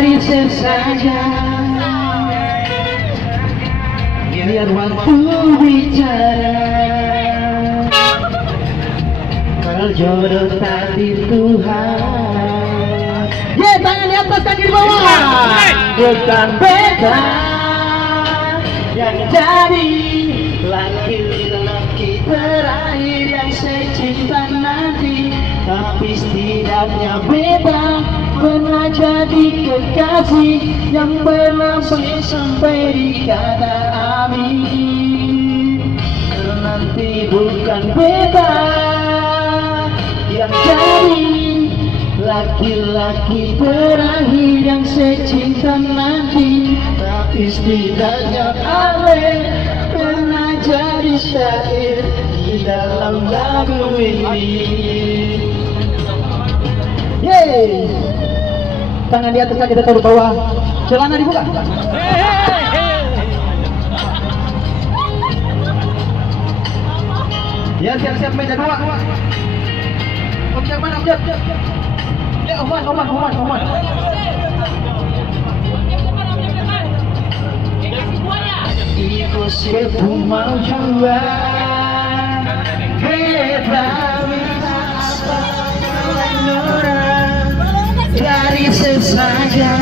cari saja, biar waktu bicara. Kalau jodoh takdir Tuhan, ya tangan di atas kaki di bawah. Bukan beda yang jadi laki-laki terakhir yang saya cinta nanti, tapi setidaknya beda pernah jadi kekasih yang pernah sampai di kata amin. Nanti bukan beda yang jadi laki-laki terakhir yang saya cinta nanti, tapi setidaknya Ale pernah jadi syair di dalam lagu ini. Yeay, tangan di atas kita taruh bawah, celana dibuka. Ya, siap-siap meja dua. Objek mana, objek? Ya, Oman. Ibu sepu mau jual, kita minta apa orang dari sesaja,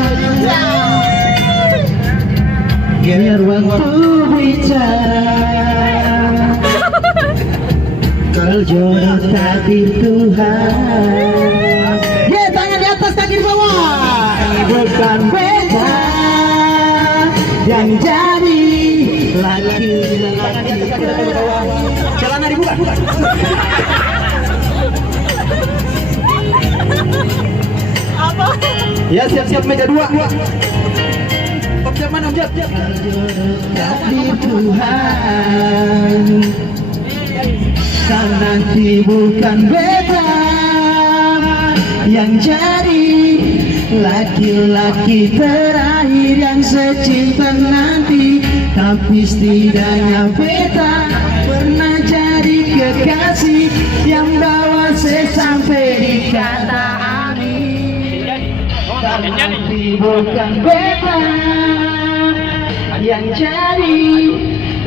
biar waktu bicara. Kalau jodoh takdir Tuhan, ya tangan di atas kaki di bawah. Bukan beda yang jadi laki-laki bawah. Celana dibuka. Apa? Ya, siap-siap meja dua. Objek mana, objek? Takdir Tuhan, kan nanti bukan beda yang jadi laki-laki terakhir yang secinta nanti, tapi setidaknya beta pernah jadi kekasih yang bawa saya sampai di kata amin. Dan nanti bukan beta yang jadi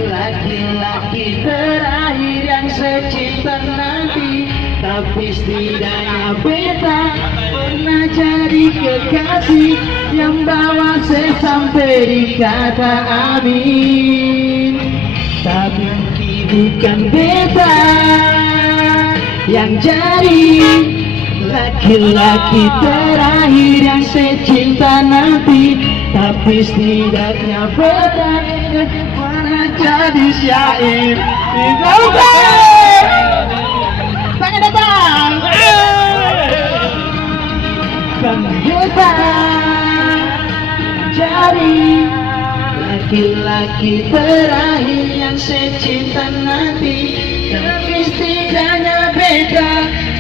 laki-laki terakhir yang secinta nanti, tapi setidaknya beta pernah jadi kekasih yang bawa saya sampai di kata amin. Tapi bukan beta yang jadi laki-laki terakhir yang saya cinta nanti, tapi setidaknya beta pernah jadi syair di dalam. Tangan datang. Kan beta jadi laki-laki terakhir yang saya cinta nanti, tapi setidaknya beta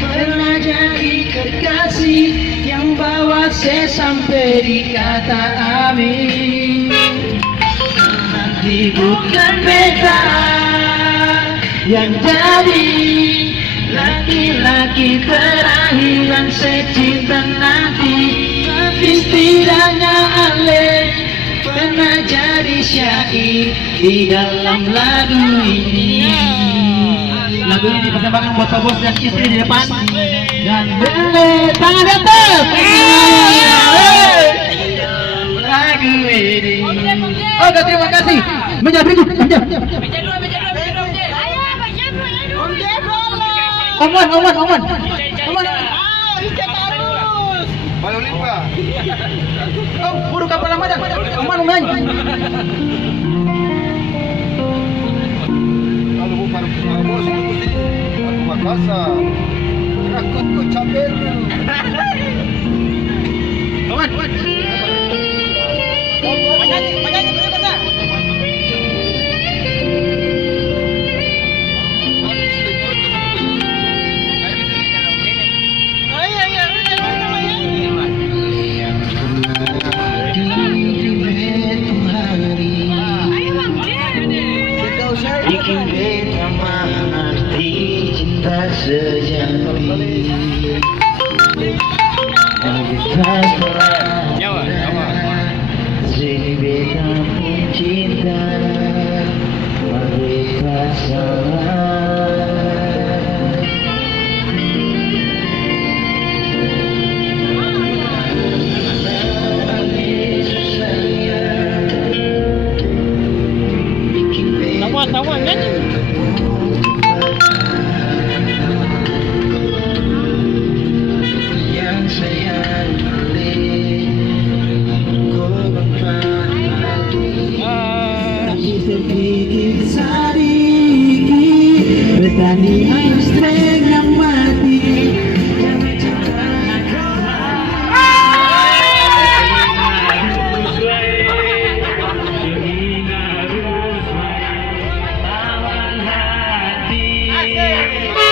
pernah jadi kekasih yang bawa saya sampai di kata amin. Nanti bukan beta yang jadi laki-laki terakhir yang saya cinta nanti, tapi setidaknya Ale pernah jadi syair di dalam lagu ini. Lagu ini dipersembahkan buat bos dan istri di depan. Dan boleh tangan di atas. Lagu ini. Oke, terima kasih. Meja berikut. Meja dua. Oman. Baru limpa. Oh, buru kapal lama dah. Oman. Kalau bukan bos itu mesti aku makasa. Rakut ko capek. Oman. Penyanyi bahasa. Bikin beta mengerti cinta sejati. Kita telah jadi harus tengah mati.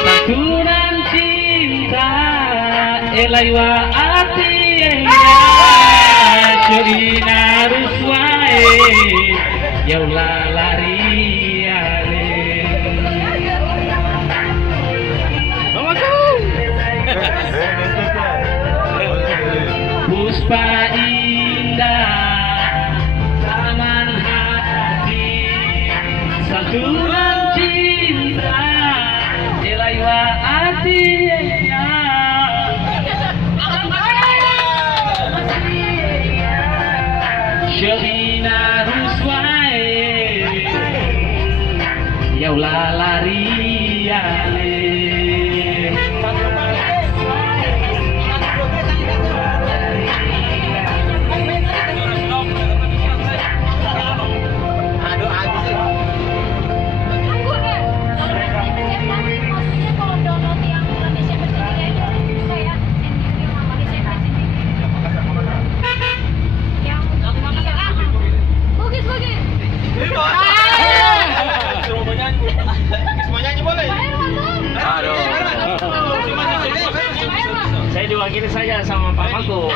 Saturan cinta elaiwa ati Sherina Ruswae Yaula lari ale Puspa indah taman hati saturan cinta elaiwa ati Sherina Ruswae Yaula lari ale Saya diwakili saja sama Pak Paku.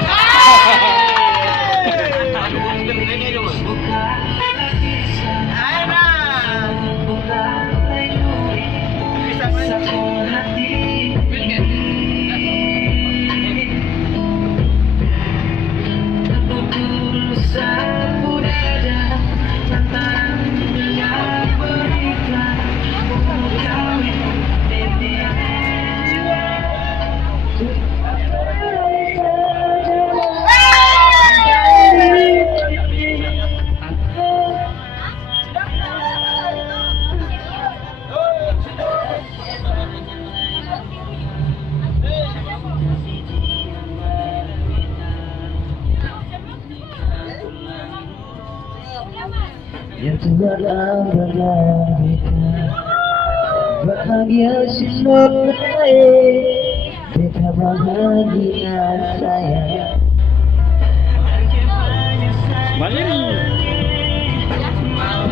Yang Tuhan berbeda bahagia semua beta bahagia saya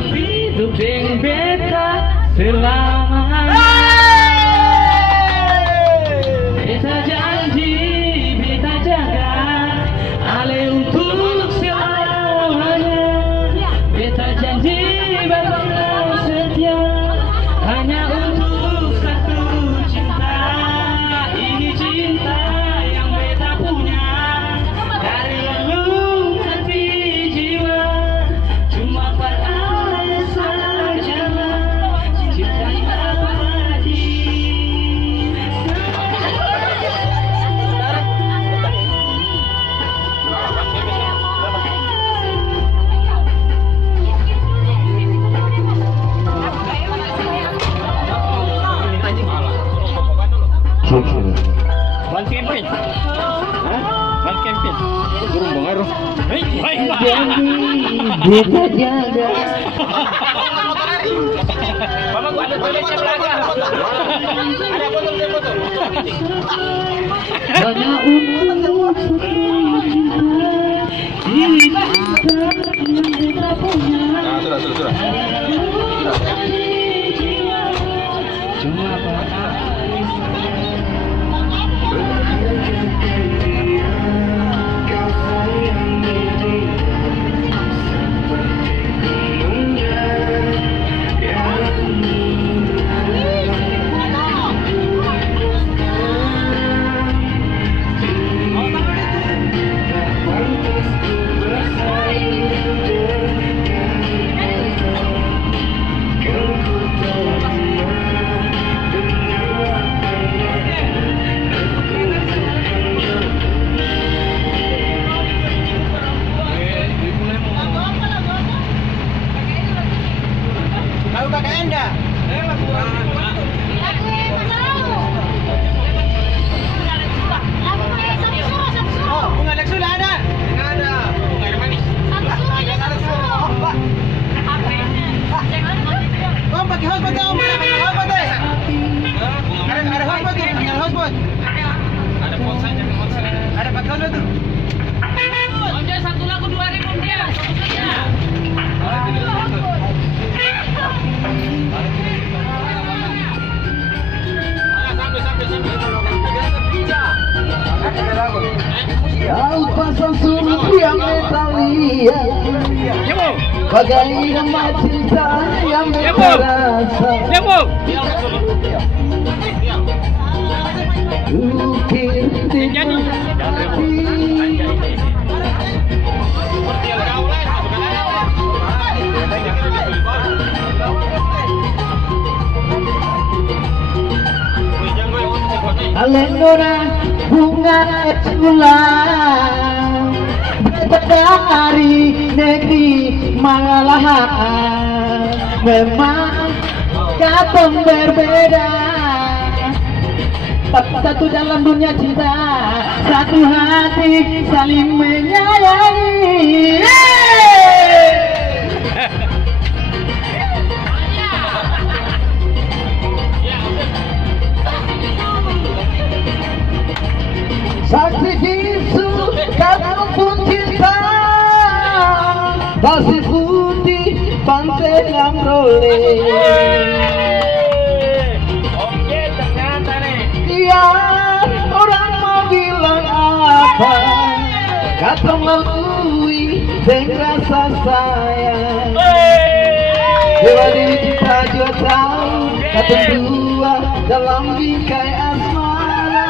hidup dengan beta selama beta janji beta jaga ale untuk selamanya beta janji bakal setia hanya untuk satu cinta ini cinta yang beta punya dari relung hati jiwa cuma pada saja cinta abadi. One campaign, one campaign. Gurung mengaruh. Beta jaga. Mama gua ada toiletnya belakang. Ada botol dia botol. Hanya untuk sudah. Cuma pakai hot, pakai Kau pasang surut yang metalia, bagai nama cinta yang terasa. Ukir di hati. Alendora bunga sebulan dari negeri Malahan. Memang kata berbeda, tapi satu dalam dunia cinta, satu hati saling menyayangi. Saksi bisu kau pun cinta, pasir putih pantai Lamrole. Oke, ternyata nih. Ya, orang mau bilang apa, kata melalui dengan rasa sayang. Dewa diri kita juga tahu, kata dua dalam bingkai asmara.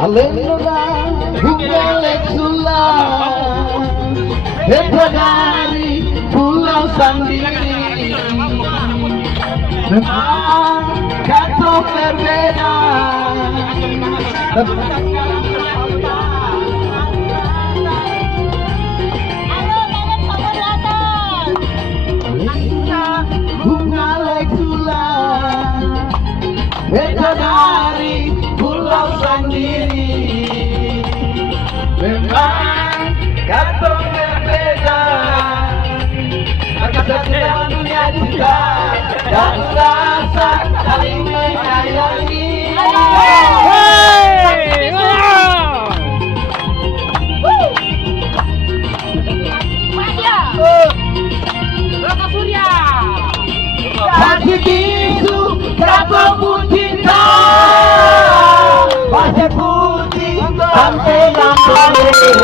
Alendora bunga leksula, dari pulau sendiri. Memang kata berbeda, bunga leksula, beda dari pulau sendiri. Memang kata berbeda, kata dalam dunia cinta dan rasa saling menyayangi. Kasih bisu kata pun cinta, pasir putih pantai Lamrole.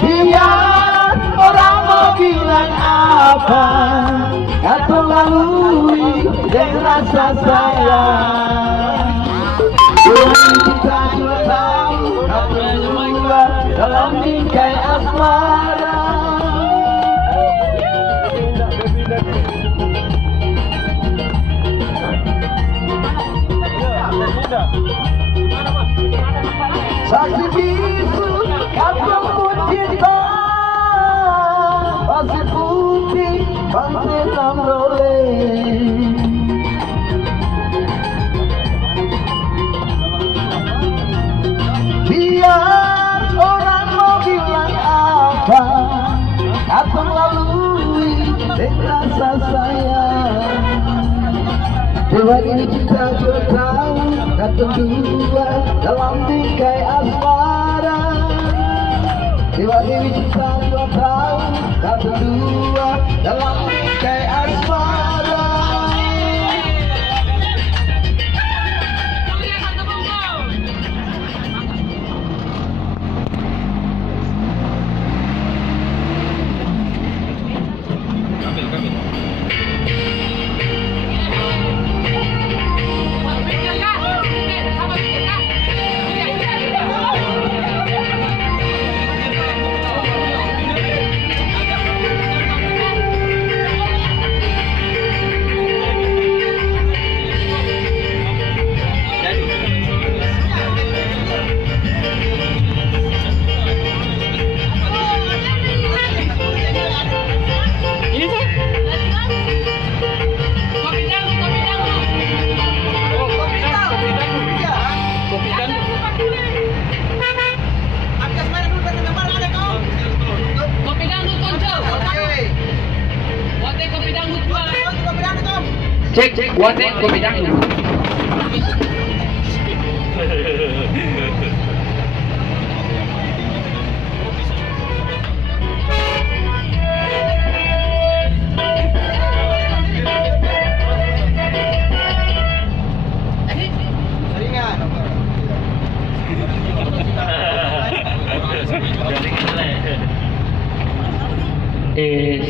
Biar orang mau bilang apa, kata lalui dengan rasa sayang. Tuhan kita juga tahu, kata dua dalam bingkai asmara. Saksi bisu kata pun cinta, pasir putih pantai Lamrole. Biar orang mau bilang apa, kata lalui dengan rasa sayang. Dewa ini kita juga tahu, kata dua dalam bingkai asmara. Dewa ini kita juga tahu, kata dua dalam bingkai asmara. Cek, buatnya kopi dangdut.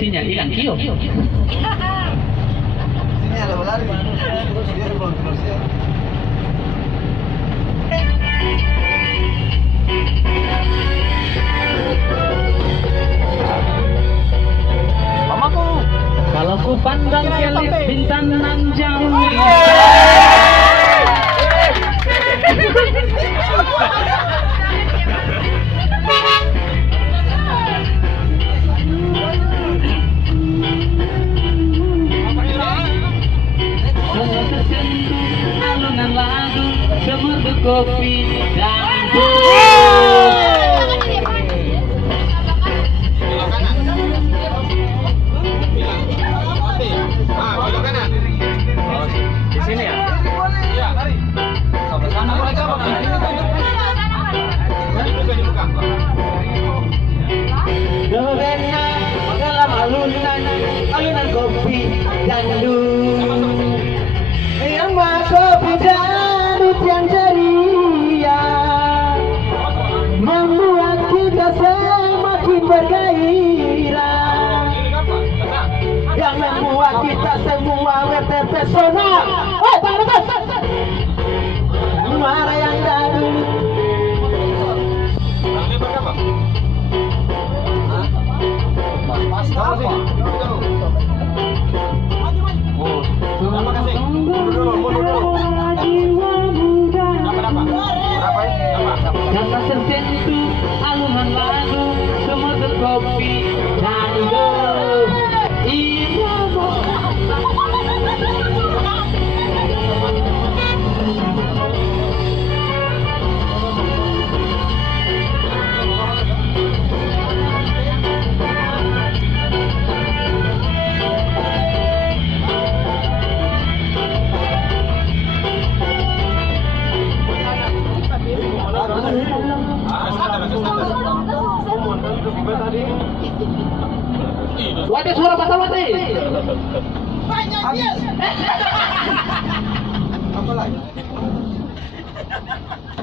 Sinyal hilang kio. Sinyal lari. Dia belum terus. Mamaku. Kalau ku pandang kelip bintang nan jauh. Alunan lagu semerdu kopi dangdut. Di sini ya? Iya. Sama boleh kamu. Novena dalam alunan kopi dangdut. Yang masuk dangdut yang ceria membuat kita semakin bergairah, yang membuat kita semua terpesona. Oh, muara yang dahulu. Dapat tersentuh alunan lagu semerdu kopi dangdut. Wati suara batal wati.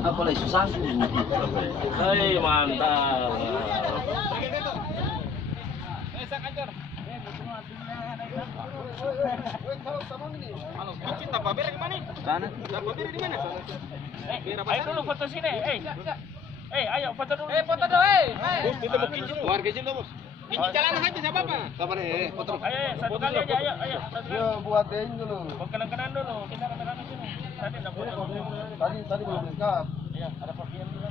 Apa lagi susah? Hei, mantap. Ayo dulu foto sini. Ayo foto dulu. Foto dulu. Kita mau kijil. Keluar kijil dong, Bos. Kijil jalan aja siapa apa? Kapan nih? Foto. Ayo, satu kali aja, ayo. Satu kali. Ya, buatin dulu. Kenan-kenan dulu. Kita rame-rame sini. Tadi enggak boleh. Tadi belum lengkap. Iya, ada bagian dulu.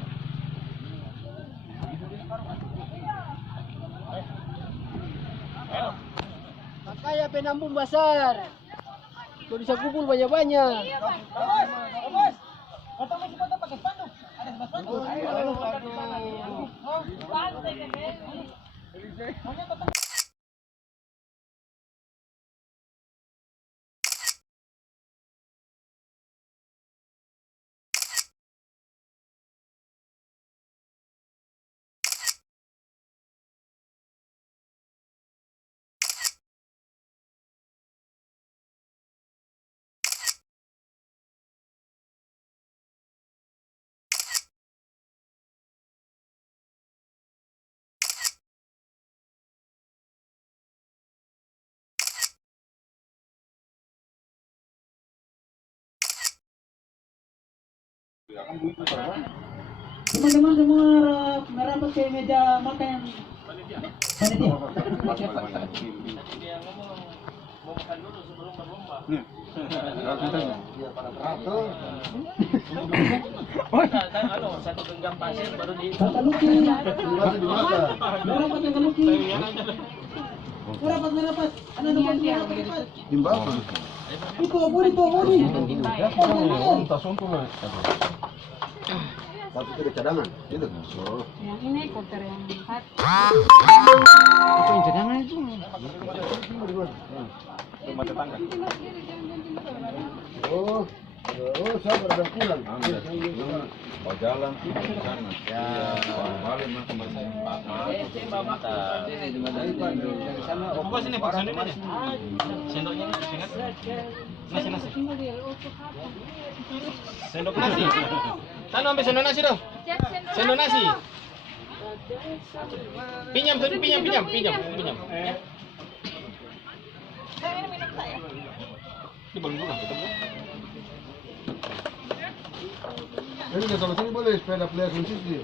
Ayo. Makanya penambung besar. Kalau bisa kumpul banyak-banyak. Teman-teman semua merapat ke meja makan panitia. Mau makan dulu sebelum berlomba. Satu genggam pasir baru di. Kata Luki. Merapat ke Luki. Merapat. Ada nomor merapat. Jimbaku. Itu aburi. Satu itu cadangan, gitu. Oh. Yang ini kotor yang 4. Apa yang cadangan itu? Rumah tetangga. Oh, sabar ada pulang. Oh jalan ke sana. Ya, balik mas Apa sini Pak? Sendoknya ingat? Nasi. Sendok nasi. Sana ambil sendok nasi dong. Sendok nasi. Pinjam. Ini belum pulang ketemu. Ini nggak sama sini boleh sepeda player kunci dia.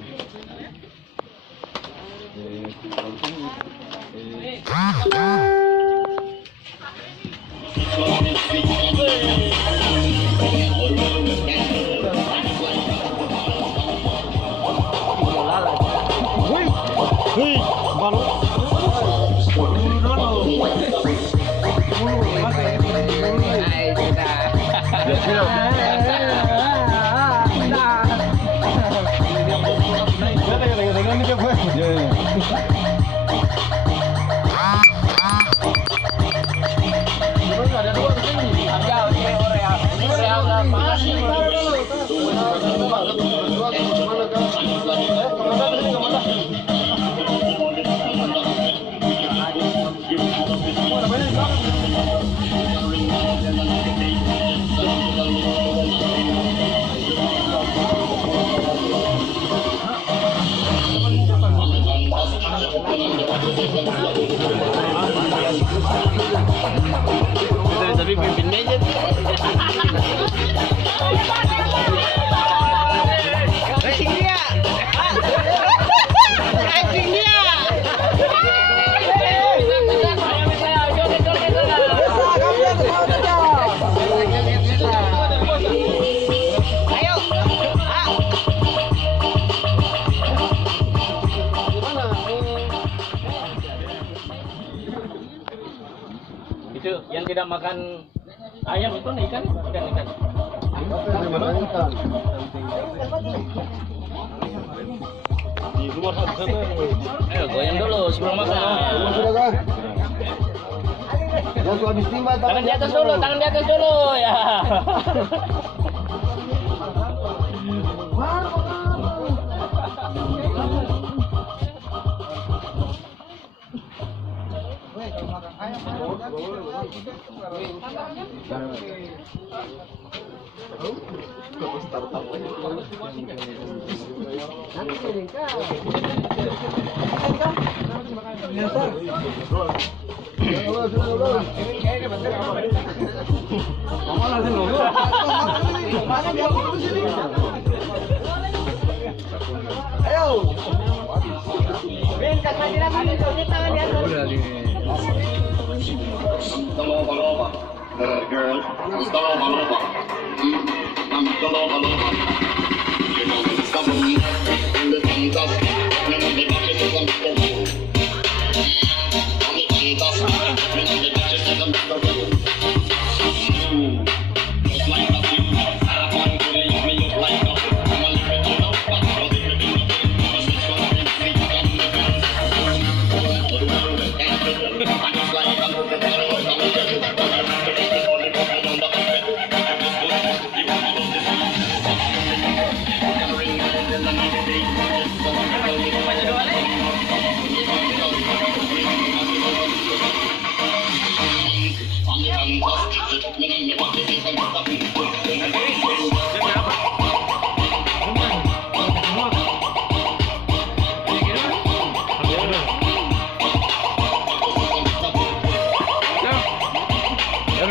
Tapi pimpinnya aja. Itu yang tidak makan ayam itu ikan. Di luar sana. Ayo goyang dulu sebelum makan. Sudah kah? Yang tuh habis timba. Tangan di atas dulu ya.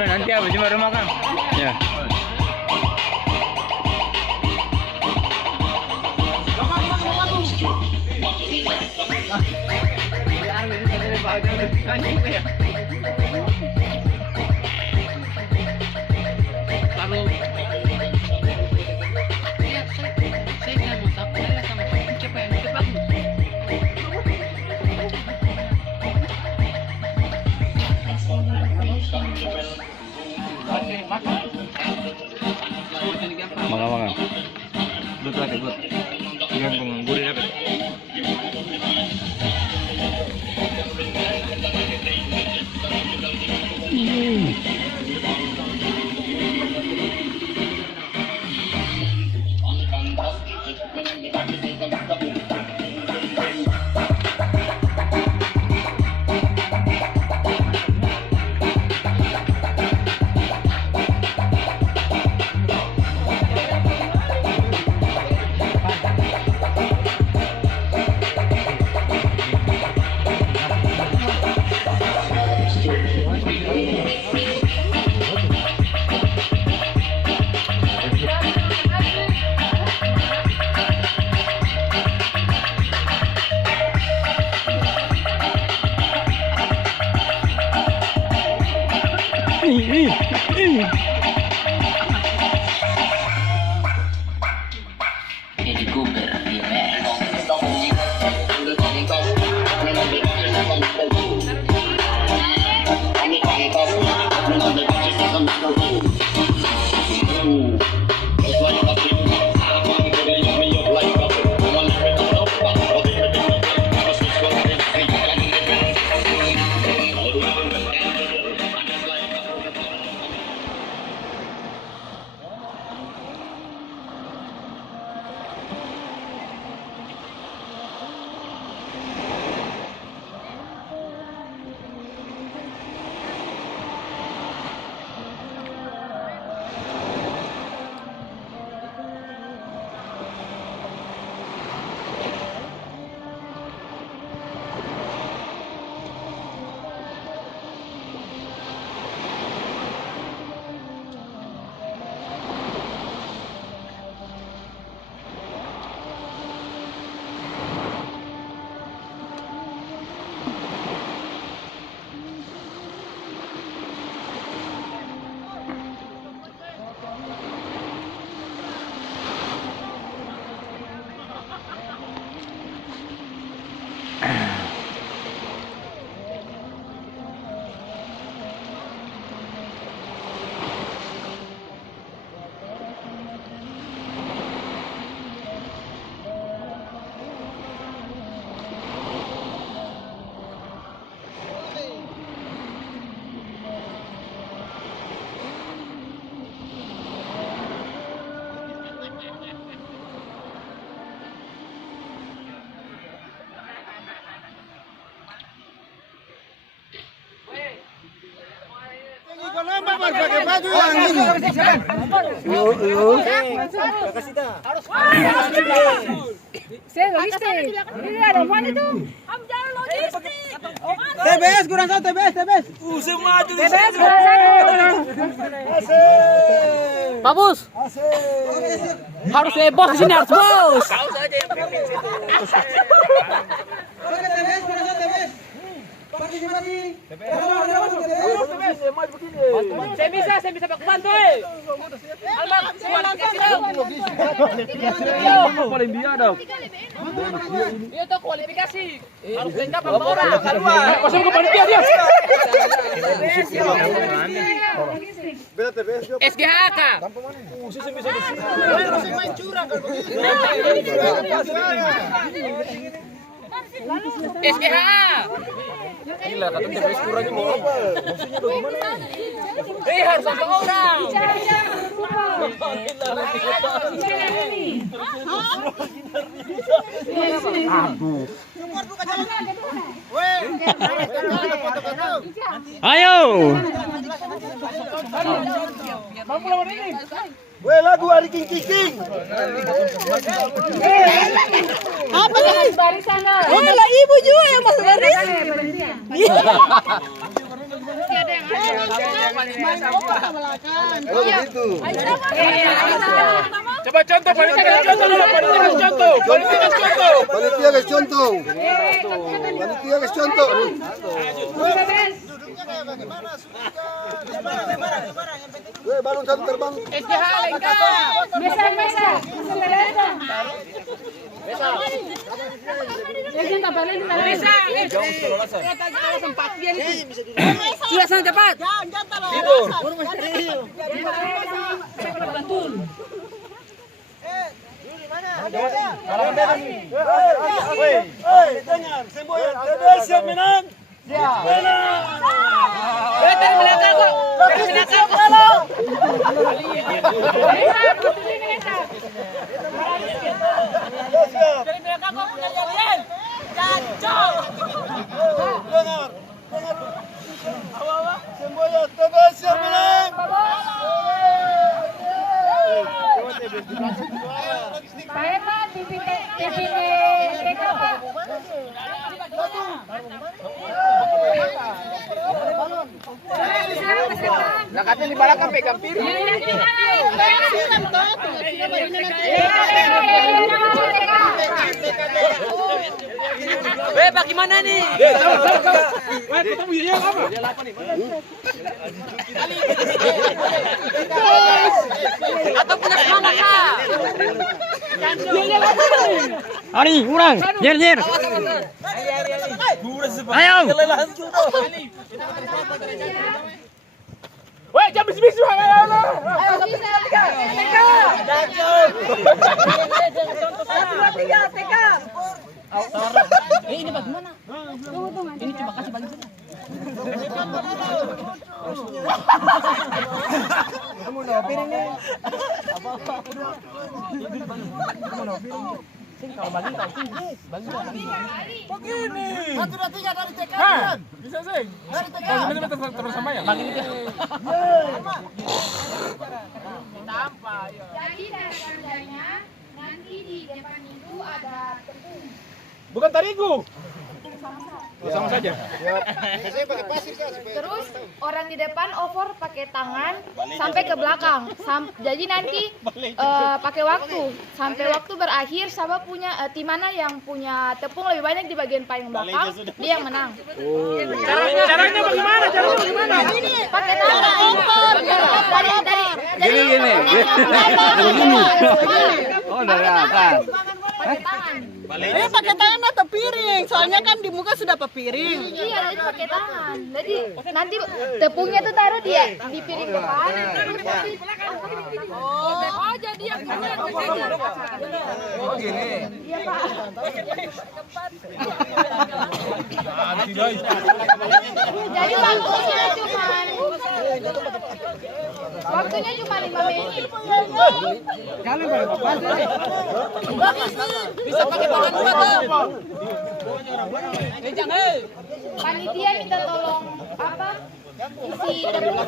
Nanti apa cuma rumah kan? Ya. Makan. Good lagi, good. Pakai baju yang ini. TBS kurang satu, TBS. Pak Bos. Harus bos di sini, harus bos. Saya bisa bantu. Paling dia dong. Iya tuh kualifikasi. Harus lengkap sama orang. Masuk ke panitia dia. SGHK. SGH. Gila, kata TBS kurangnya mau apa? Maksudnya bagaimana? Harus sama orang. Ayo. Lagu Ari King King. Apa yang baris sana? Oh, lah ibu juga yang masuk baris. Oh begitu. Coba contoh, panitia contoh. Panitia guys contoh. Panitia guys contoh. Balon satu terbang. SGH lengkap. Mesa. Sudah sangat cepat. Dengar, semboyan. TBS siap menang. Dari belakang kok. Dengar. Semboyan, TBS siap menang. Saya mah TV Lah katanya di belakang pegang piring. bagaimana nih? Ketemu dia apa? Atau punya semangat kah? Ari, urang. Jer. Ayo. Woi, jangan bisik-bisik. Ayo, ini bagaimana? Ini coba kasih bagi sini. Kamu udah piring nih. Sini kalau bagi kau sini. Bagi. Begini. Satu dua tiga dari TK. Bisa sing. Dari TK. Terus sama ya? Bagi ini. Jadi tanda-tandanya nanti di depan itu ada tepung. Bukan terigu. Sama saja. Terus orang di depan over pakai tangan sampai ke belakang. Jadi nanti pakai waktu sampai waktu berakhir. Sama punya tim mana yang punya tepung lebih banyak di bagian paling belakang, dia yang menang. Caranya bagaimana? Pakai tangan over. Dari gini. Oh, dari atas. Pakai tangan. Pakai tangan atau piring? Soalnya kan di muka sudah piring. Iya, jadi pakai tangan. Jadi nanti tepungnya tuh taruh di piring depan. Terus nanti oh, jadi yang Oh gini. Iya, Pak. Jadi waktunya cuma 5 menit. Bisa pakai tangan dua tuh. Panitia minta tolong apa? Isi tepung.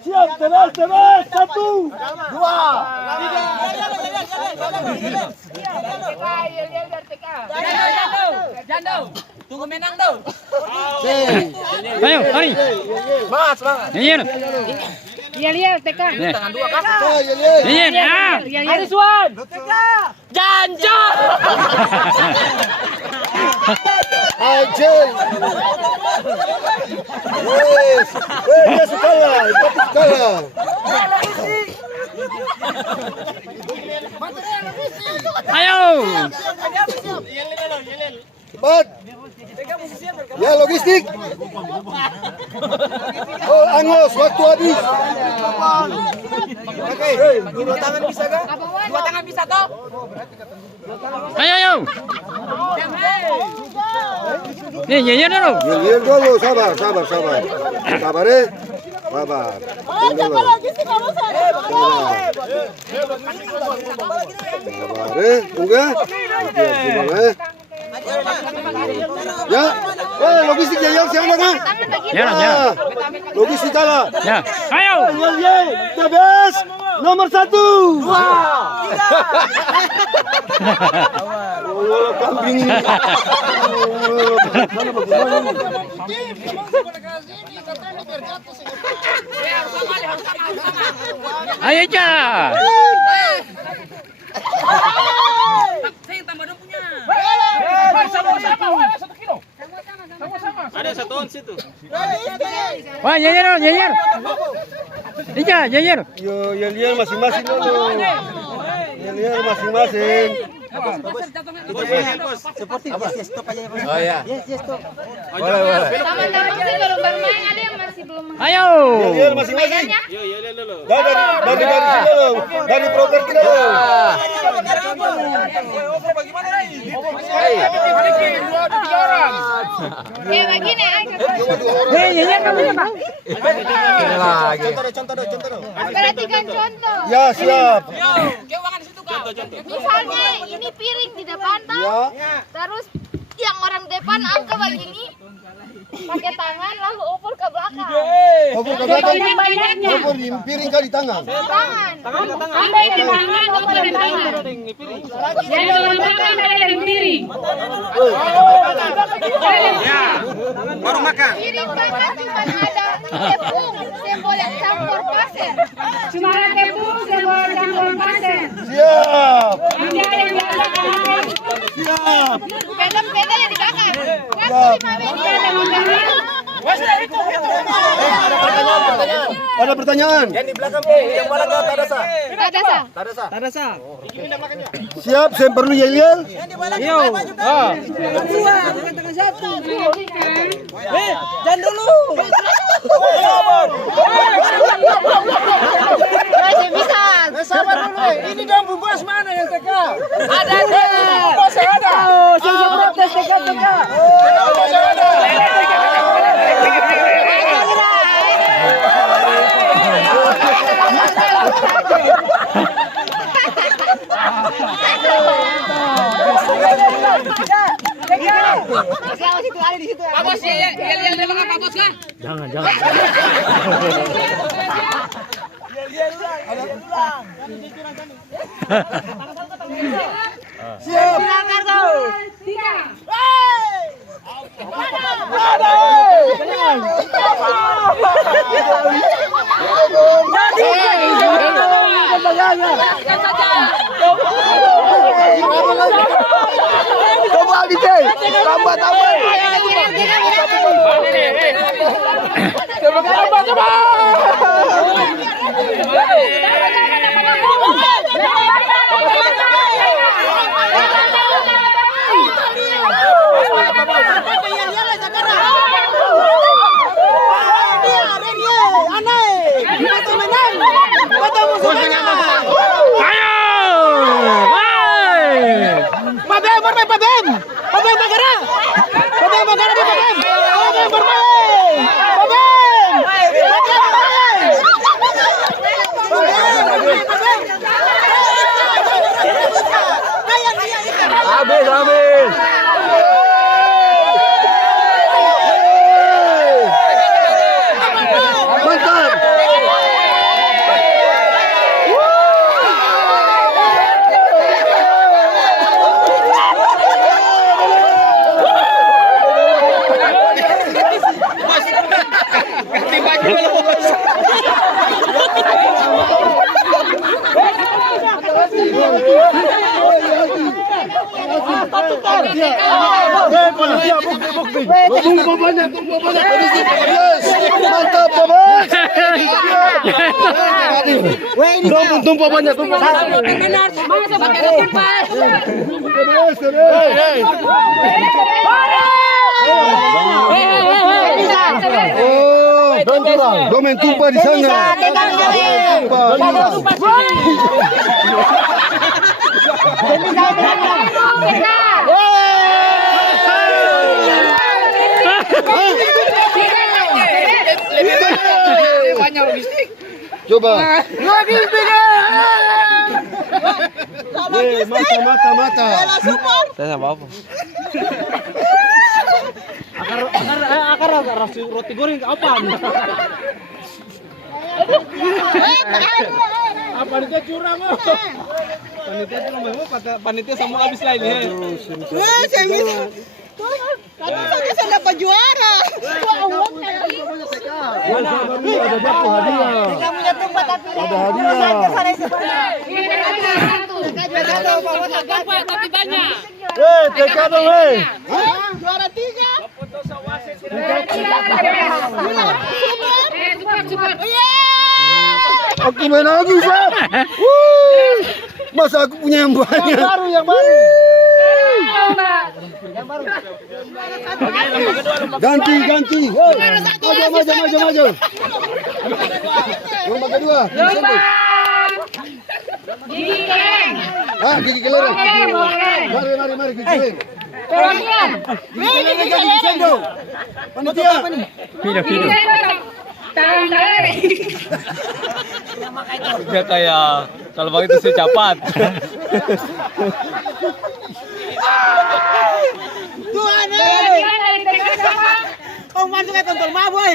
Siap, teras. 1, 2, 3. Jando. Tunggu menang tuh. Ayo, Ari. Semangat. Jer. Tangan dua kan? Jer. Ariswan. Janjo. Anjing. Wes, dia kalah. Ayo. Cepat. Ya logistik. Oh, Angos, waktu habis. Oke, dua tangan bisa kan? Dua tangan bisa toh? Ayo. Nih, jer dulu. Lihat dulu, sabar. Sabar. Sabar. Siapa lagi sih kamu sana? Sabar, tunggu. Ya, logistik ya, siapa kan? Ya. Logistik kalah. Ya. Ayo. The best, nomor 1. Kambing. Ayo, Ca. Saya tambah dong punya. Sama-sama, 1 kilo. Sama-sama. Ada 1 ons itu. Wah, jer. Ika, jer. Yo, lihat masing-masing dulu. Lihat masing-masing. Oh ya. Boleh. Teman-teman sih baru bermain, ada yang masih belum Ayo. Lihat masing-masing. Lihat dulu. Dari sini dulu. Dari properti dulu. Balikin 2-3 orang. begini Jer kamu siapa? Contoh. perhatikan contoh. Ya, siap. Keuangan situ kau. Misalnya ini piring di depan toh. Ya. Terus yang orang depan angka begini pakai tangan lalu oper ke belakang. Oper ke belakang. Oper di piring kah di tangan? Tangan. Sampai di tangan, oper di tangan. Yang orang belakang dari piring. Baru makan. Piring tangan cuma ada tepung, simbol yang campur pasir. Cuma ada tepung, simbol campur pasir. Siap. Nanti ada yang belakang. Beda yang di belakang. Ada pertanyaan. Yang di belakang yang mana enggak Tadasa? Tadasa. Siap, saya perlu yel-yel. Jangan dulu. Masih bisa. Sabar dulu. Ini dong bubas mana yang TK? Ada deh. Masih ada. Saya protes TK. Masih ada. Pak Bos, yel-yel di belakang Pak Bos lah. Siap. Coba DJ, tambah. Habis. Mantap. Tunggu banyak. Mantap, Bos. Tumpah banyak. Oh, domen tumpah di sana. Banyak logistik. Coba. Mata. Saya sama apa? Akar roti goreng apa? Panitia curang loh. Panitia sama habis lain ya. Wah, saya bisa. Kamu saja dapat juara. Kamunya tumpah tapi. Ada hadiah. Tapi banyak. TK dong, Juara 3. Aku main lagi, Sab. Masa aku punya yang banyak. Yang baru. Ganti. Maju. Lomba kedua. Gigi keleng. Gigi kelereng. Mari gigi kelereng. Gigi sendok. Panitia. Dia kayak kalau begitu sih cepat. Tuhan. Oh, masuk ke tonton maboy.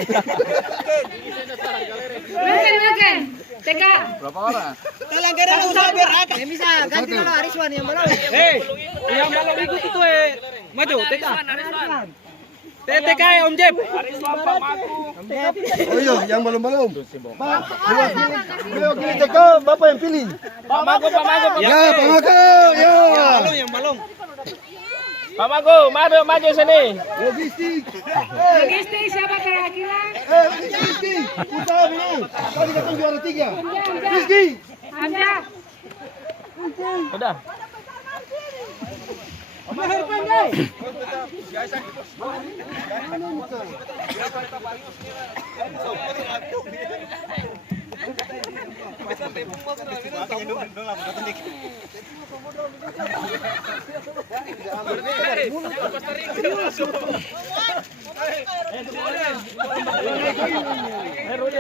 Makan. TK. Berapa orang? Telanggara usaha berakal. Yang bisa ganti dulu Ariswan yang baru. Yang balong ikut itu maju TK. TK Om Jeb. Oh iya, yang belum. Beliau pilih TK, Bapak yang pilih. Pak Mago. Ya, Pak Mago. Ya. Yang balong. Pak Magu, maju sini. Logistik. Logistik siapa kira-kira? Logistik. Usaha menang. Tadi kata juara 3. Rizky. Anda. Udah.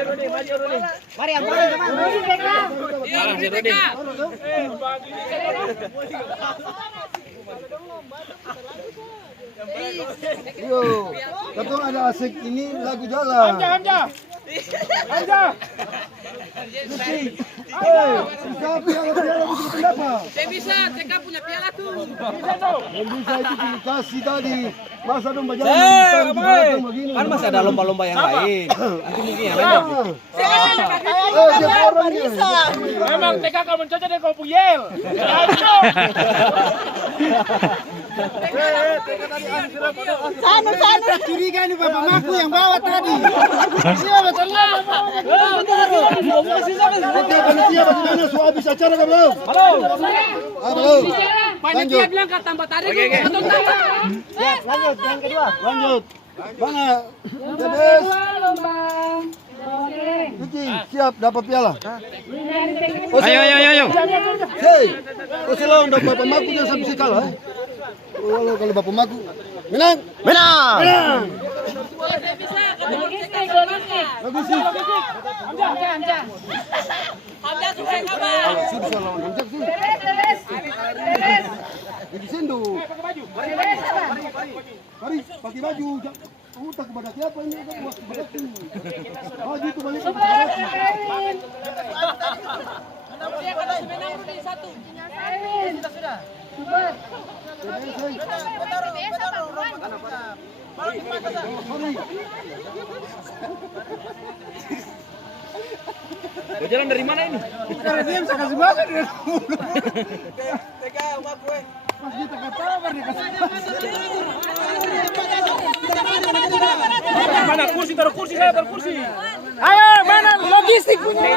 Rudi, maju Rudi. Mari yang paling depan. Yo, katong ada asik ini lagu jalan. Hamzah. Bisa piala bikin pendapat. Saya bisa, TK punya piala tuh. Yang bisa itu dikasih tadi. Masa dong berjalan begini. Kan masih ada lomba-lomba yang lain. Nanti mungkin yang lain. Dia orangnya. Memang TK kau mencoba dengan kau puyel. Sanu curiga ini Bapak Maku yang bawa tadi. Siapa betul? Oke, panitia bagaimana soal habis acara kan belum? Belum. Panitia bilang kata tambah tarik. Lanjut, yang kedua. Lanjut. Mana? Jebes. Vicky, siap dapat piala. Ayo. Hei, kau selalu dapat Bapak Maku jangan sampai sih kalah. Kalau Bapak Maku menang. Bagus sih. Hamzah sudah kabar. Sudah lawan Hamzah sih. Jadi sendu. Mari pakai baju. Utak kepada siapa ini? Baju itu balik kepada Jalan dari mana ini? dia bisa kasih masuk dia. Pas kita kata dia kasih. Mana kursi, taruh kursi. Ayo, mana logistik punya.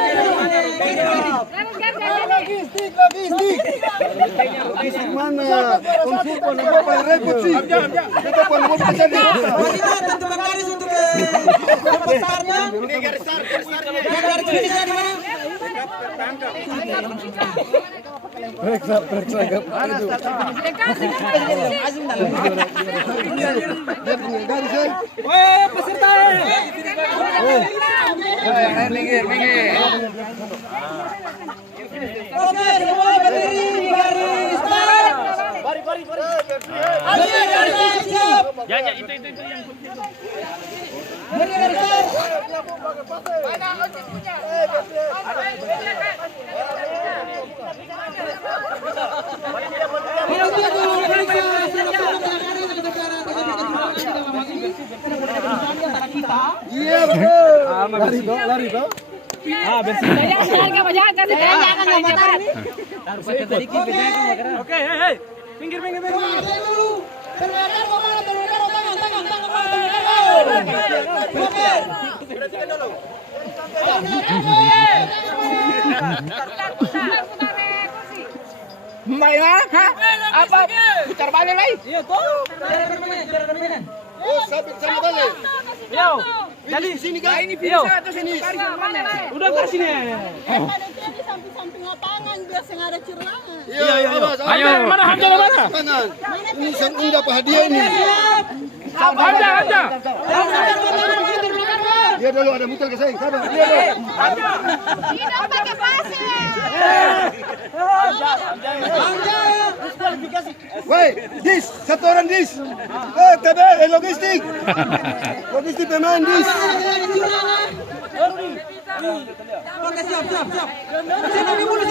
Logistik mana? Konsultan apa paling repot sih? Kita pun mau bisa di. Teman garis untuk besarnya. Ini garis besarnya. Garis besarnya di mana? Periksa gap. Dia punya garis eh. Peserta. Minggir. Oke, semua berdiri garis start. Bari. Ayo garis siap. Ya, itu yang kunci. Beri garis start. Mana kunci punya? Iya betul. Lari toh. Bersih. Oke, hei. Minggir. Apa? Putar balik lagi. Iya, toh. Oh, sabit sama balik. Yo. Jadi Sini kan? Ini bisa atau sini? udah ke sini. Panitia di samping lapangan biasa nggak ada cirlangan. Iya. Ayo, mana Hamzah mana? Tangan. Ini dapat hadiah ini. Hamzah. Dia dulu ada muter ke saya. Sabar. Dia dulu. Tidak pakai pasir. Woi, dis, satu orang dis. TB, logistik. Logistik pemain dis. Oke, siap. Sana di bulu.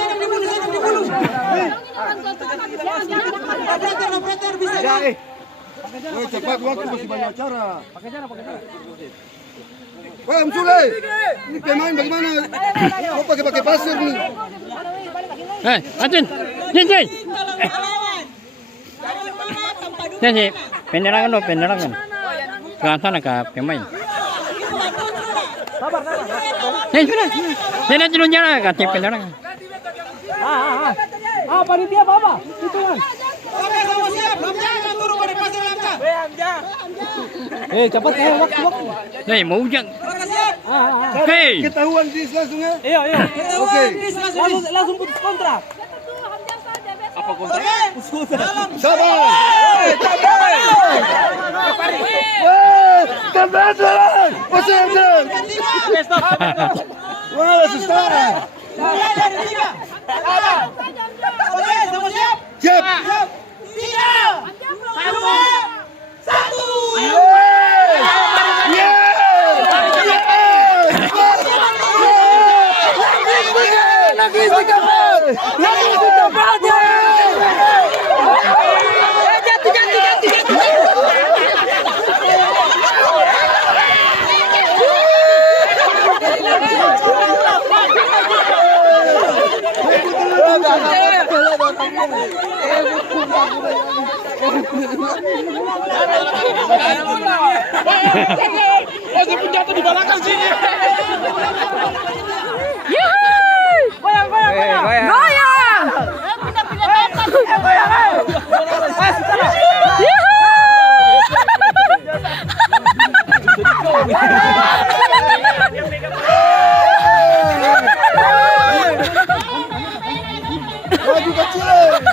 Operator bisa. Woi, cepat waktu masih banyak acara. Pakai cara. Woi, Om Sule. Ini pemain bagaimana? Kau pakai pasir nih. Anjing. Kalau melawan. Tanpa Jadi penerangan dong, penerangan. Ke sana ke pemain. Sudah. Jadi dulu nyala kasih penerangan. Panitia apa? Hitungan. Oke, sama siap. Jangan turun pada pasir langkah. Cepat waktu. Nih mau hujan. Siap. Oke. Ketahuan dis langsung ya. Iya. Oke. Langsung putus kontrak. Apa kontrak? Sabar. Kabar jalan. Pasir jalan. Wah, susah. Mulai dari 3. Oke, sama siap. Siap. 3, 2, Masih penjatuh di belakang sini. Lagi kecil.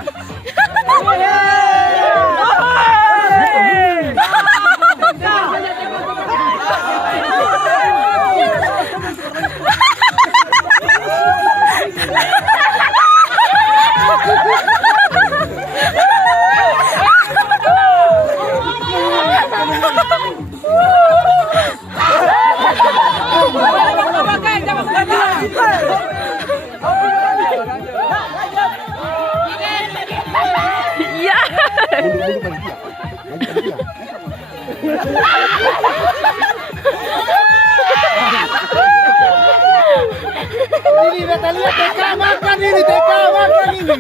Ini Natalia TK makan ini, TK makan ini.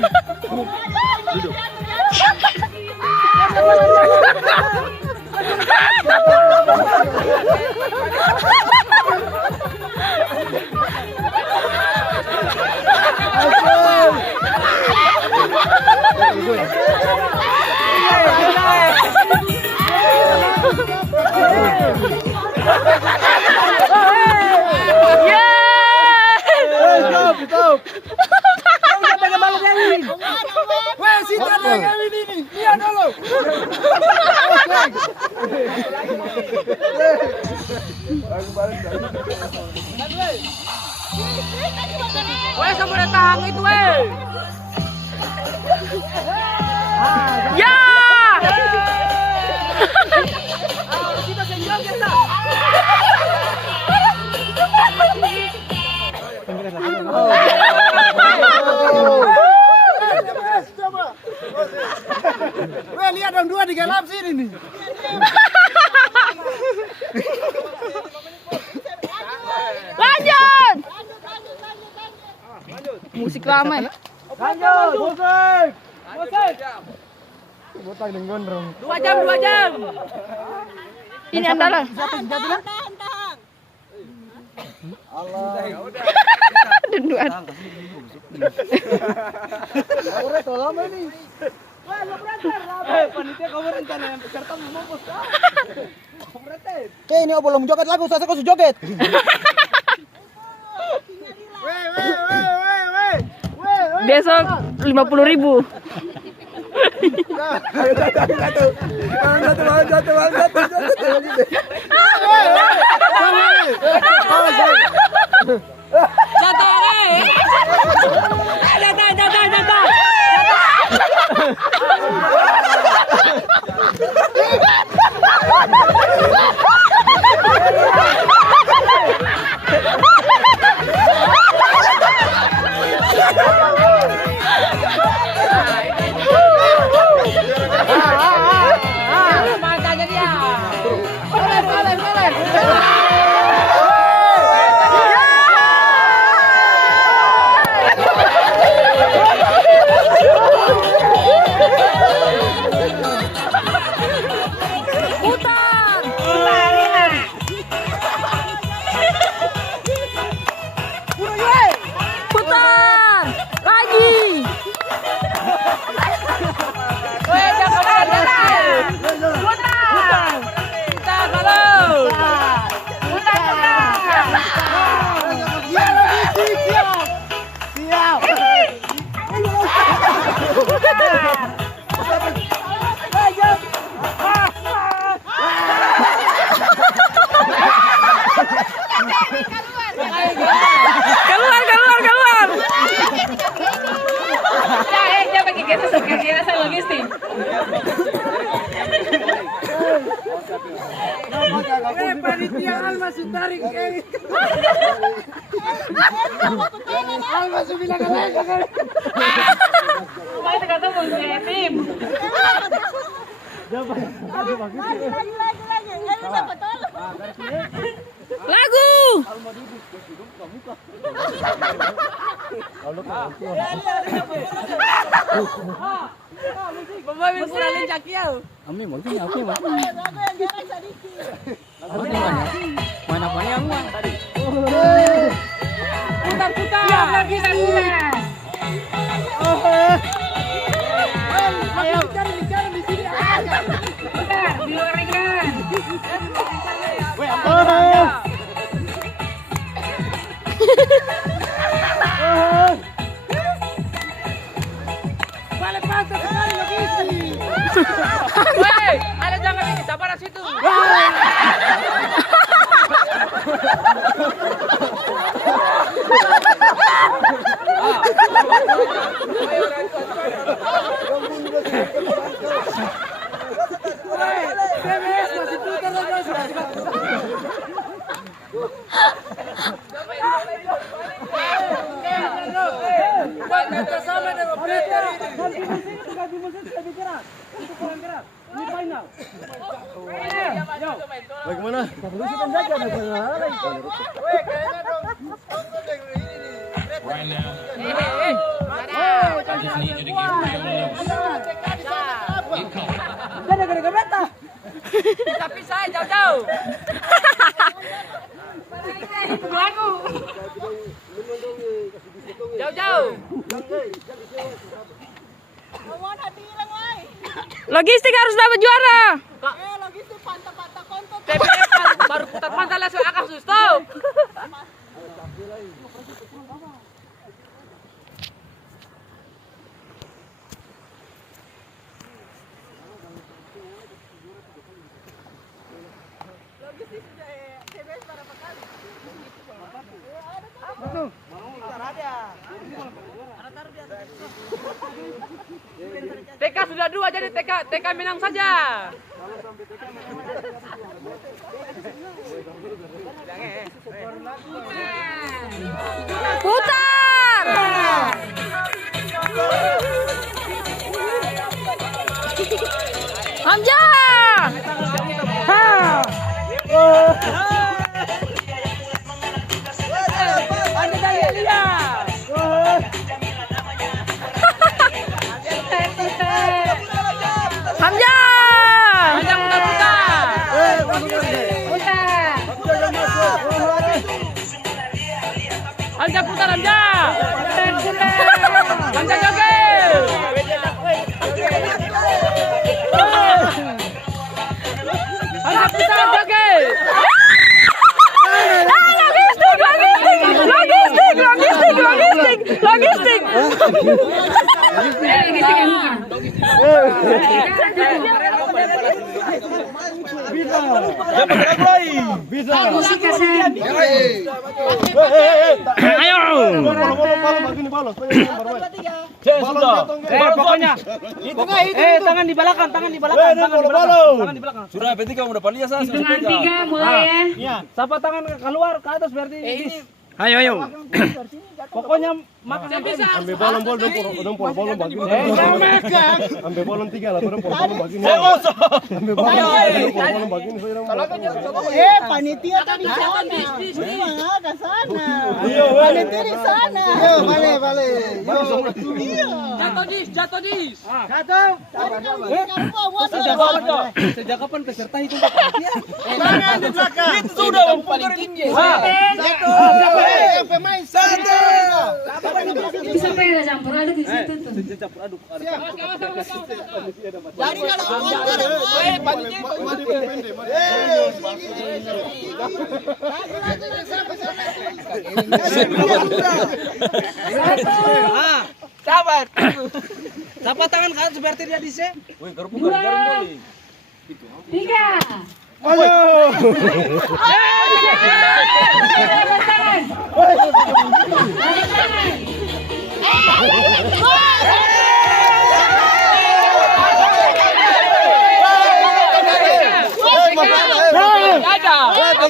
Stop. Pegang balon yang ini. Weh, si Tata yang ini. Lihat dulu. Weh, sama datang itu weh. Ya. Kita senjol kita. Weh, lihat dong dua di gelap sini nih. Lanjut. Musik lama ya. Lanjut. Musik. Botak dengan gondrong. 2 jam. Ini andalan. Dunduan. Ore tolong ini. Panitia kamu rencana yang peserta mampus kah? Ini belum joget lagu, saya kok joget. Besok 50.000. Makanya dia. Panitia Alma Sutarik. Alma bilang kan. Kita kata mau tim. Lagu. Bapak mau kurangin cakiau. Mana yang uang tadi? Putar. Lagi. Ayo, cari di sini. Putar, di luar ikan. Balik pasar sekali lagi. Woi, ada jangan di sabar situ. TBS masih putar lagi. Sama dengan Peter. Ini final. Bagaimana? Pisah jauh-jauh. Lagu. Jauh-jauh. Logistik harus dapat juara. TBS baru putar pantai langsung akan stop. TK sudah 2 jadi TK menang saja. Putar. Hamzah. Hamzah putar Hamzah. Hamzah joget. Hamzah putar joget. Logistik. Bisa. Ayo. Pokoknya. Tangan di belakang. Sudah berarti kamu udah paling saya sudah Hitungan 3 mulai ya. Siapa tangan keluar ke atas berarti. Ayo. Pokoknya makan. Ambil bolong dong bolong bagi. Ambil bolong 3 lah, bolong bagi. Ambil bolong bagi. Panitia tadi sana. Ke sana. Panitia di sana. Balik. Jatuh dis. Sejak kapan peserta itu panitia? Tangan di belakang. Itu sudah paling tinggi. Pemain satu. Bisa pengen campur aduk di situ tuh. Jadi kalau kotor, Sabar. Siapa tangan kan seperti dia di sini? 2, 3.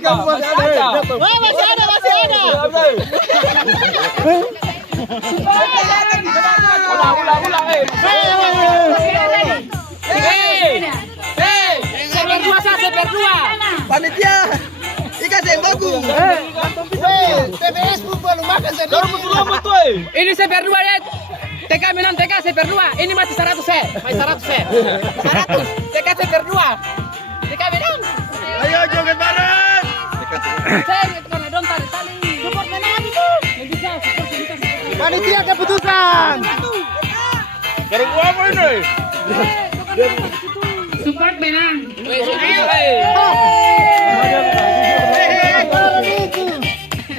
Kamu masih ada. Wah, masih ada. Ulang. Seperdua. Panitia. Ikan semboku. TBS belum makan sendiri. Ini seperdua ya. TK Minang TK seperdua. Ini masih 100 Masih 100 100. TK seperdua. TK Minang. Ayo joget bareng. Saya itu karena dong tarik tali. Support Minang itu. Bisa. Panitia keputusan. Garuk apa ini? Support Benang.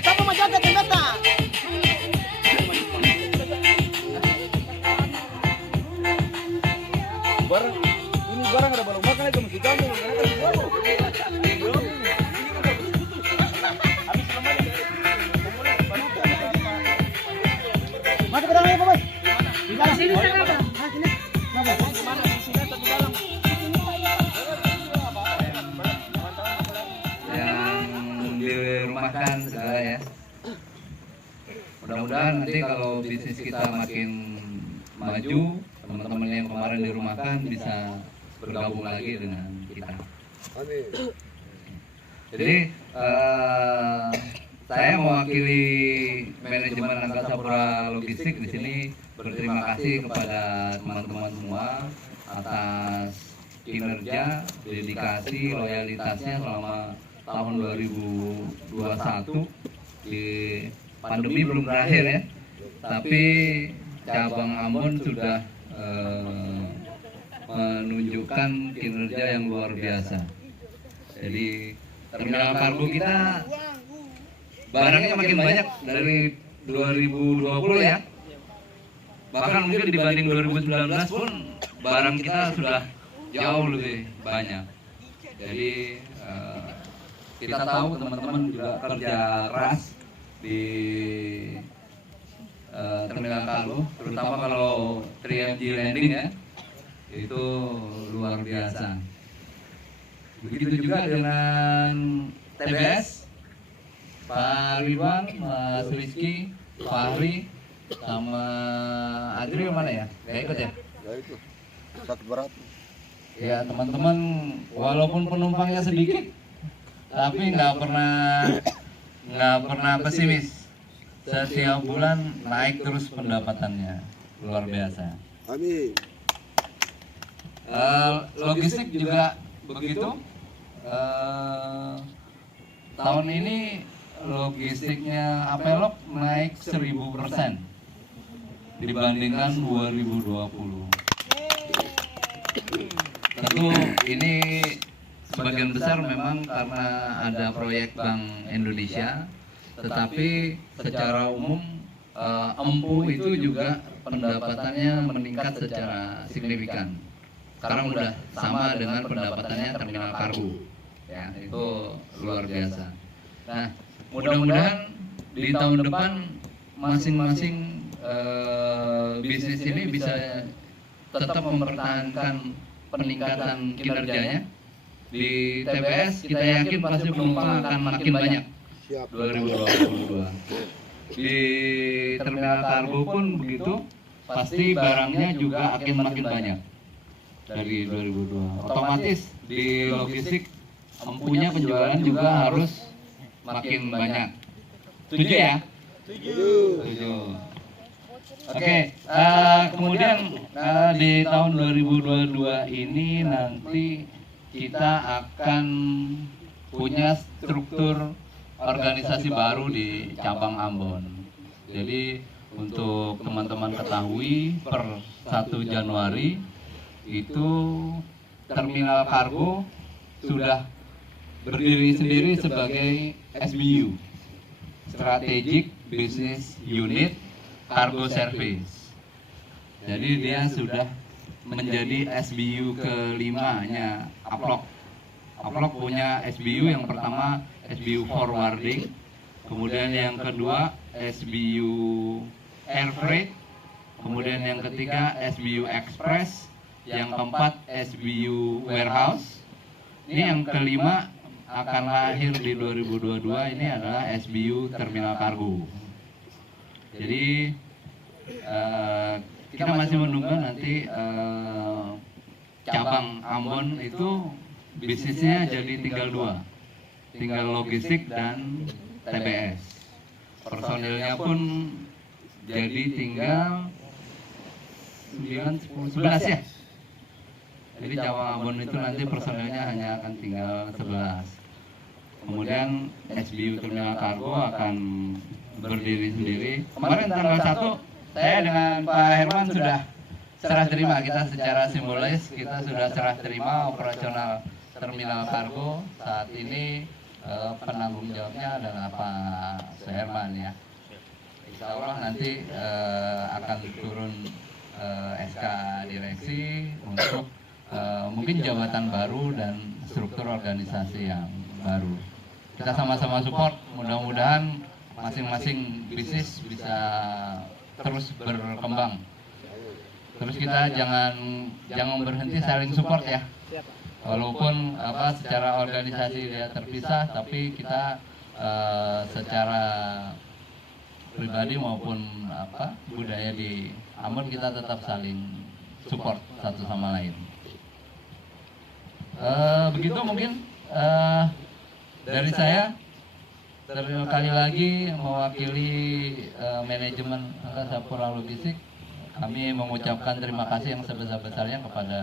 Kamu mau joget di meta? Barang ada balong makan itu mesti kamu. Masuk ke dalam ya, Bos. Sini sana. Yang dirumahkan segala ya. Mudah-mudahan nanti kalau bisnis kita makin maju, teman-teman yang kemarin dirumahkan bisa bergabung lagi dengan kita. Jadi saya mewakili manajemen Angkasa Pura Logistik di sini berterima kasih kepada teman-teman semua atas kinerja, dedikasi, loyalitasnya selama tahun 2021. Di pandemi belum berakhir ya, tapi cabang Ambon sudah menunjukkan kinerja yang luar biasa. Jadi terminal kargo kita barangnya makin banyak dari 2020 ya. Bahkan mungkin dibanding 2019 pun barang kita sudah jauh lebih banyak. Jadi kita tahu teman-teman juga kerja keras di terminal kargo, terutama kalau 3MG landing ya, itu luar biasa. Begitu juga dengan TBS, Pak Ridwan, Mas Rizky, Fahri, sama Adri mana ya? Gak ikut ya? Ya itu. Satu berat. Ya teman-teman, walaupun penumpangnya sedikit, tapi nggak pernah pesimis. Setiap bulan naik terus pendapatannya, luar biasa. Amin. Logistik juga begitu. Tahun ini logistiknya Apelok naik 1000% dibandingkan 2020. Tentu ini sebagian besar memang karena ada proyek Bank Indonesia, tetapi secara umum Empu itu juga pendapatannya meningkat secara signifikan. Sekarang udah sama dengan pendapatannya terminal kargo. Ya, itu luar biasa. Nah, mudah-mudahan di tahun depan masing-masing bisnis ini bisa tetap mempertahankan peningkatan kinerjanya. Di TBS kita yakin pasti penumpang akan makin banyak 2022. Di terminal kargo pun begitu, pasti barangnya juga akan makin banyak dari 2022. Otomatis di logistik empunya penjualan juga harus makin banyak. Setuju ya? Setuju. Oke, kemudian di tahun 2022 ini nanti kita akan punya struktur organisasi baru di cabang Ambon. Jadi untuk teman-teman ketahui, per 1 Januari itu terminal kargo sudah berdiri sendiri sebagai SBU, Strategic Business Unit Cargo Service. Jadi dia sudah menjadi SBU ke-5-nya Aplok. Aplok punya SBU yang pertama SBU Forwarding, kemudian yang kedua SBU Air Freight, kemudian yang ketiga SBU Express, yang keempat SBU Warehouse. Ini yang kelima akan lahir di 2022 ini adalah SBU Terminal Kargo. Jadi kita masih menunggu nanti cabang Ambon itu bisnisnya jadi tinggal 2, tinggal logistik dan TBS. Personilnya pun jadi tinggal 9, 10, 11 ya. Jadi cabang Ambon itu nanti personilnya hanya akan tinggal 11. Kemudian SBU Terminal Kargo akan berdiri sendiri. Kemarin tanggal 1 saya dengan Pak Herman sudah serah terima, kita secara simbolis kita sudah serah terima operasional Terminal Kargo. Saat ini penanggung jawabnya adalah Pak Herman ya. Insya Allah nanti akan turun SK direksi untuk mungkin jabatan baru dan struktur organisasi yang baru. Kita sama-sama support, mudah-mudahan masing-masing bisnis bisa terus berkembang. Terus kita jangan berhenti saling support ya. Walaupun secara organisasi dia terpisah, tapi kita secara pribadi maupun budaya di Ambon kita tetap saling support satu sama lain. Begitu mungkin dari saya. Sekali lagi mewakili manajemen Sapura Logistik, kami mengucapkan terima kasih yang sebesar-besarnya kepada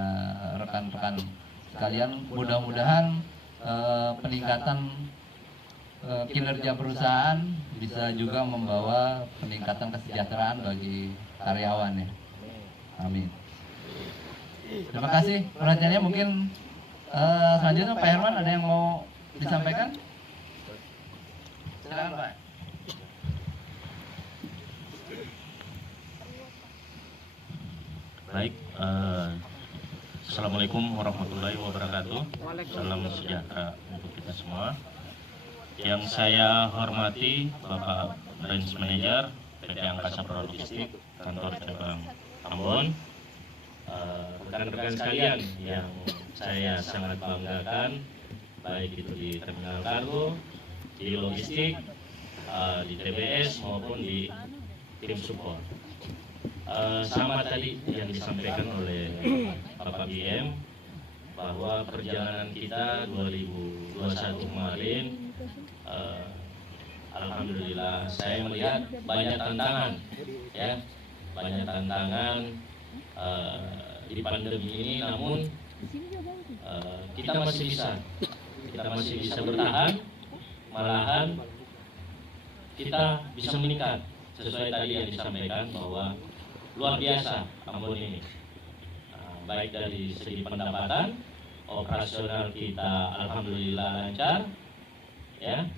rekan-rekan sekalian. Mudah-mudahan peningkatan kinerja perusahaan bisa juga membawa peningkatan kesejahteraan bagi karyawan ya. Amin. Terima kasih perhatiannya. Mungkin selanjutnya Pak Herman ada yang mau disampaikan? Silakan Pak. Baik, Assalamualaikum warahmatullahi wabarakatuh. Salam sejahtera untuk kita semua. Yang saya hormati Bapak Branch Manager PT Angkasa Pura Logistik Kantor Cabang Ambon, rekan-rekan sekalian yang saya sangat banggakan, baik itu di Terminal Kargo, di logistik, di TBS maupun di tim support. Sama tadi yang disampaikan oleh Bapak BM bahwa perjalanan kita 2021 kemarin, alhamdulillah saya melihat banyak tantangan, ya, banyak tantangan di pandemi ini, namun kita masih bisa bertahan. Malahan kita bisa meningkat sesuai tadi yang disampaikan bahwa luar biasa Ambon ini, baik dari segi pendapatan, operasional kita alhamdulillah lancar ya.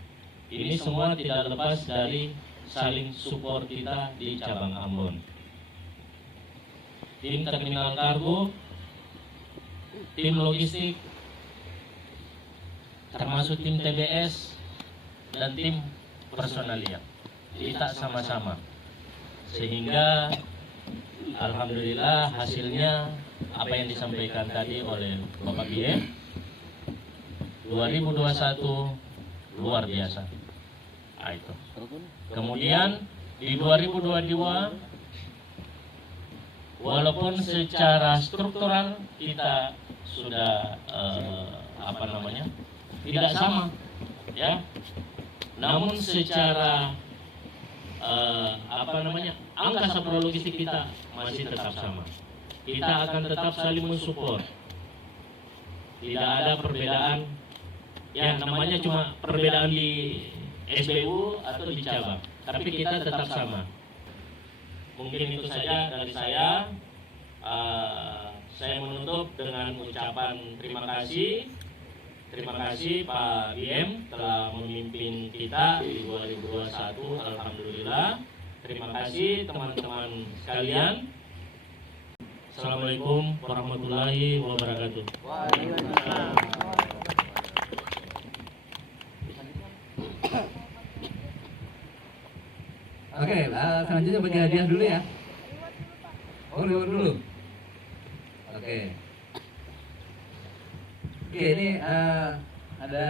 Ini semua tidak lepas dari saling support kita di cabang Ambon. Tim Terminal Kargo, tim logistik, termasuk tim TBS dan tim personalia, kita sama-sama, sehingga alhamdulillah hasilnya apa yang disampaikan tadi oleh Bapak BM 2021 luar biasa. Itu. Kemudian di 2022 walaupun secara struktural kita sudah tidak sama ya, namun secara Angkasa Pura Logistik kita masih tetap sama. Kita akan tetap saling mensupport. Tidak ada perbedaan, ya namanya cuma perbedaan di SBU atau di cabang, tapi kita tetap sama. Mungkin itu saja dari saya. Saya menutup dengan ucapan terima kasih. Terima kasih Pak BM telah memimpin kita di 2021, alhamdulillah. Terima kasih teman-teman sekalian. Assalamualaikum warahmatullahi wabarakatuh. Oke, selanjutnya bagi hadiah dulu ya. Oh, reward dulu. Oke, ini ada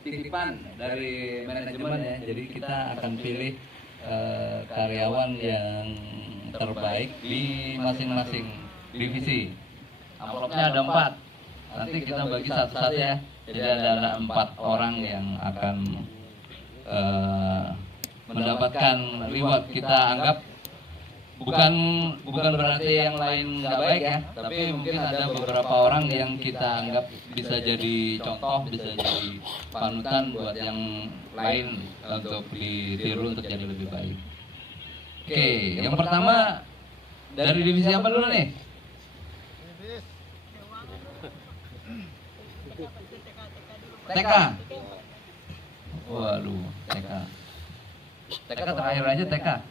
titipan dari manajemen ya. Jadi kita akan pilih karyawan yang terbaik di masing-masing divisi. Amplopnya ada 4. Nanti kita bagi satu-satu ya. Jadi ada 4 orang yang akan mendapatkan reward. Kita anggap bukan berarti yang lain nggak baik ya, tapi mungkin ada beberapa orang yang kita anggap bisa jadi contoh, bisa jadi panutan buat yang lain untuk ditiru untuk jadi lebih baik. Oke, yang pertama dari divisi apa dulu nih? TK. Waduh, TK. TK terakhir aja TK.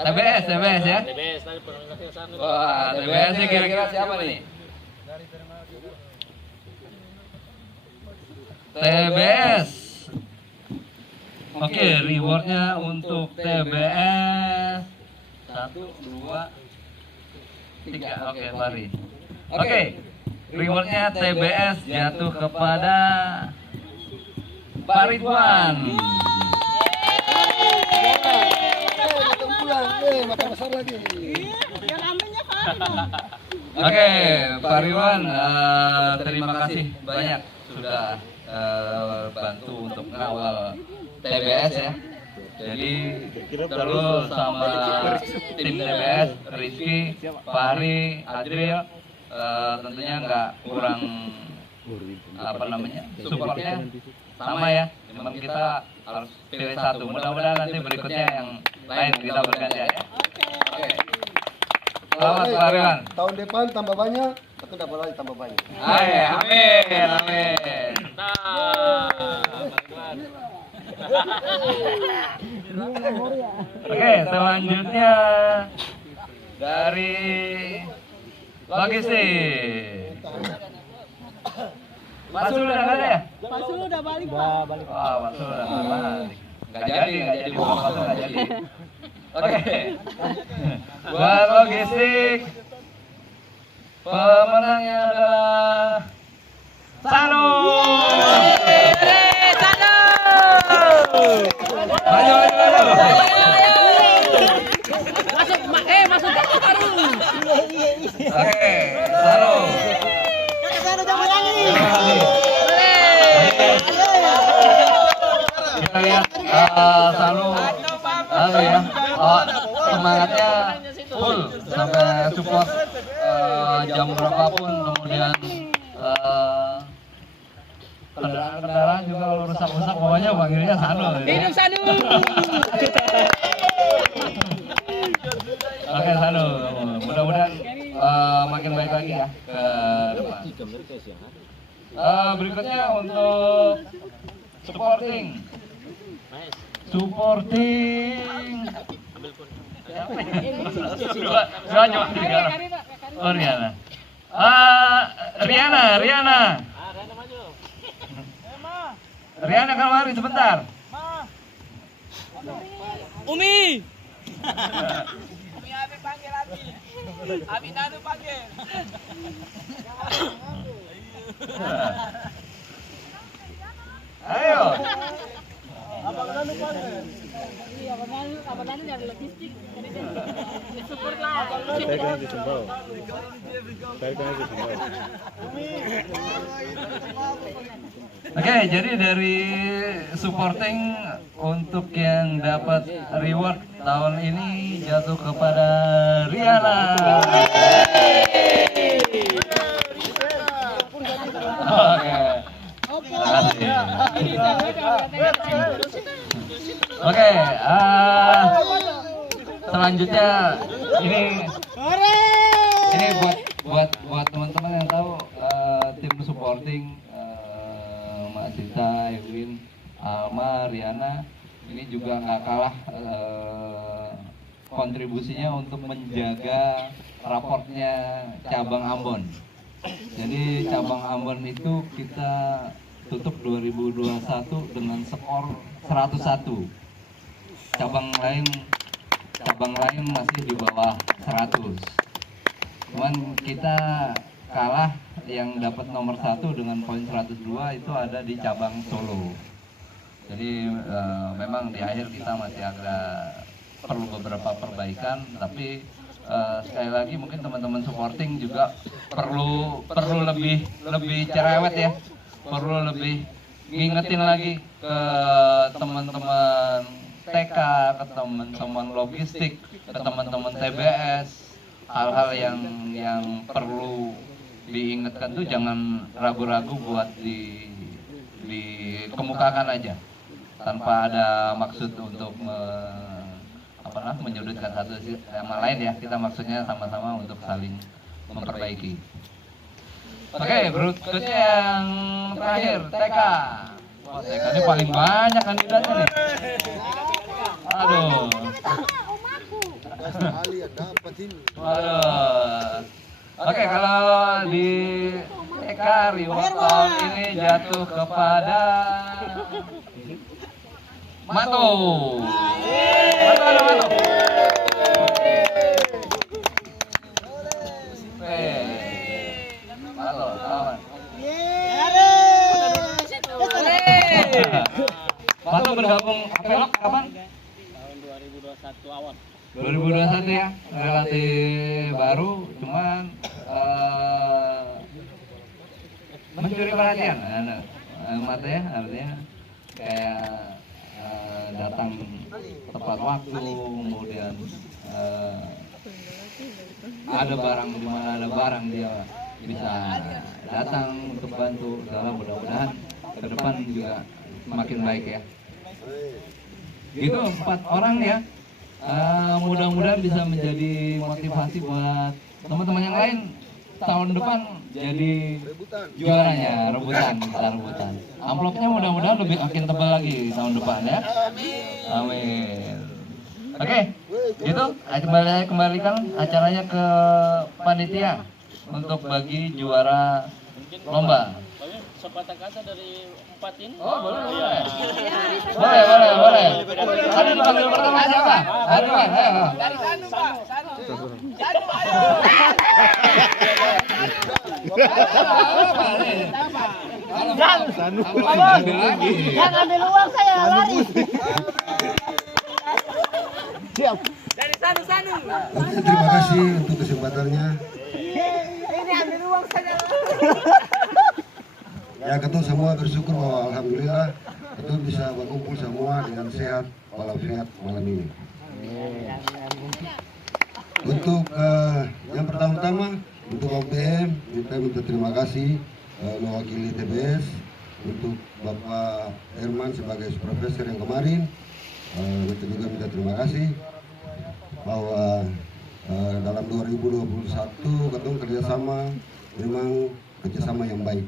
TBS ya? TBS tadi pernah sana. Wah, TBS nya kira-kira siapa nih? TBS. Oke, rewardnya untuk TBS 1, 2, 3. Oke, lari. Oke, rewardnya TBS jatuh kepada Pak Ridwan. Oke, Pak Ridwan, terima kasih banyak sudah bantu untuk mengawal TBS ya. Jadi terus sama tim TBS, Rizky, Fahri, Adril, tentunya nggak kurang supportnya sama ya. Memang kita harus pilih satu. Mudah-mudahan nanti berikutnya yang lain kita bergantian ya. Oke. Selamat Pak Ridwan. Tahun depan tambah banyak, atau dapat lagi tambah banyak. Amin. Oke, selanjutnya dari logistik. Pak Sul udah ada ya? Pak Sul udah balik, Pak. Wah, Pak Sul udah balik. Nggak jadi bukan Pak Sul, nggak jadi. Oke. Buat logistik, pemenangnya adalah Sano. Maju. Masuk baru. Oke, Sano. Kita lihat Sano ya, semangatnya full sampai support jam berapapun, kemudian kendaraan juga kalau rusak-rusak pokoknya panggilnya Sano. Hidup Sano. Oke Sano, mudah-mudahan makin baik lagi ya ke depan. Berikutnya untuk supporting. Dua Oh Riana. Riana kemari sebentar. Umi. Abi panggil Abi. Abi Nanu panggil. Ayo. Abang Nanu dari logistik. Support lah. Oke, jadi dari supporting untuk yang dapat reward tahun ini jatuh kepada Riana. Oke, selanjutnya ini buat teman-teman yang tahu tim supporting Mbak Sinta, Ewin, Alma, Riana ini juga nggak kalah kontribusinya untuk menjaga raportnya cabang Ambon. Jadi cabang Ambon itu kita tutup 2021 dengan skor 101. Cabang lain masih di bawah 100. Cuman kita kalah yang dapat nomor 1 dengan poin 102 itu ada di cabang Solo. Jadi memang di akhir kita masih agak perlu beberapa perbaikan, tapi sekali lagi mungkin teman-teman supporting juga perlu lebih cerewet ya, perlu lebih ngingetin lagi ke teman-teman TK, ke teman-teman logistik, ke teman-teman TBS, hal-hal yang perlu diingatkan tuh jangan ragu-ragu buat dikemukakan aja tanpa ada maksud untuk menyudutkan satu sama lain ya. Kita maksudnya sama-sama untuk saling memperbaiki. Oke, berikutnya yang terakhir TK. Wah, TK ini paling banyak kandidatnya nih. Aduh. Waduh. Oke, kalau di TK reward tahun ini jatuh kepada Matu. Matu bergabung Apelok kapan? Tahun 2021 awal. 2021 ya, relatif baru, cuman mencuri perhatian Mata ya, artinya kayak datang tepat waktu, kemudian ada barang di mana ada barang dia bisa datang untuk bantu. Dalam mudah-mudahan ke depan juga semakin baik ya. Gitu 4 orang ya. Mudah-mudahan bisa menjadi motivasi buat teman-teman yang lain tahun depan jadi juaranya, rebutan. Amplopnya mudah-mudahan lebih makin tebal lagi tahun depan ya. Amin. Oke, gitu. Kembalikan acaranya ke panitia untuk bagi juara lomba. Sepatah kata dari 4 ini. Oh, boleh. Boleh. Tadi panggil pertama siapa? Aduh, ayo. Dari Sanu, Pak. Sanu, ayo. Sanu. Jangan ambil uang saya, lari. Siap. Dari Sanu. Terima kasih untuk kesempatannya. Ini ambil uang saya. Ya, ketua semua bersyukur bahwa alhamdulillah ketua bisa berkumpul semua dengan sehat walafiat malam ini. Untuk yang pertama-tama untuk OPM kita minta terima kasih mewakili TBS, untuk Bapak Herman sebagai profesor yang kemarin. Kita juga minta terima kasih bahwa dalam 2021 ketua kerjasama memang kerjasama yang baik.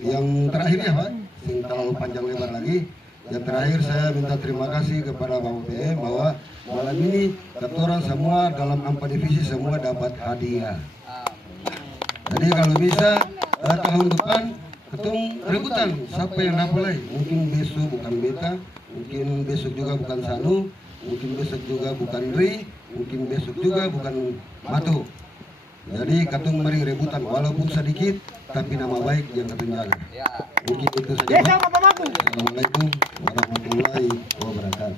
Yang terakhir ya Pak, sing terlalu panjang lebar lagi. Yang terakhir saya minta terima kasih kepada Bapak PM bahwa malam ini ketua semua dalam 4 divisi semua dapat hadiah. Jadi kalau bisa tahun depan ketung rebutan siapa yang dapat lagi. Mungkin besok bukan Beta, mungkin besok juga bukan Sanu, mungkin besok juga bukan Ri, mungkin besok juga bukan Matu. Jadi ketung mari rebutan walaupun sedikit, tapi nama baik yang ketung jaga. Mungkin itu saja. Assalamualaikum warahmatullahi wabarakatuh.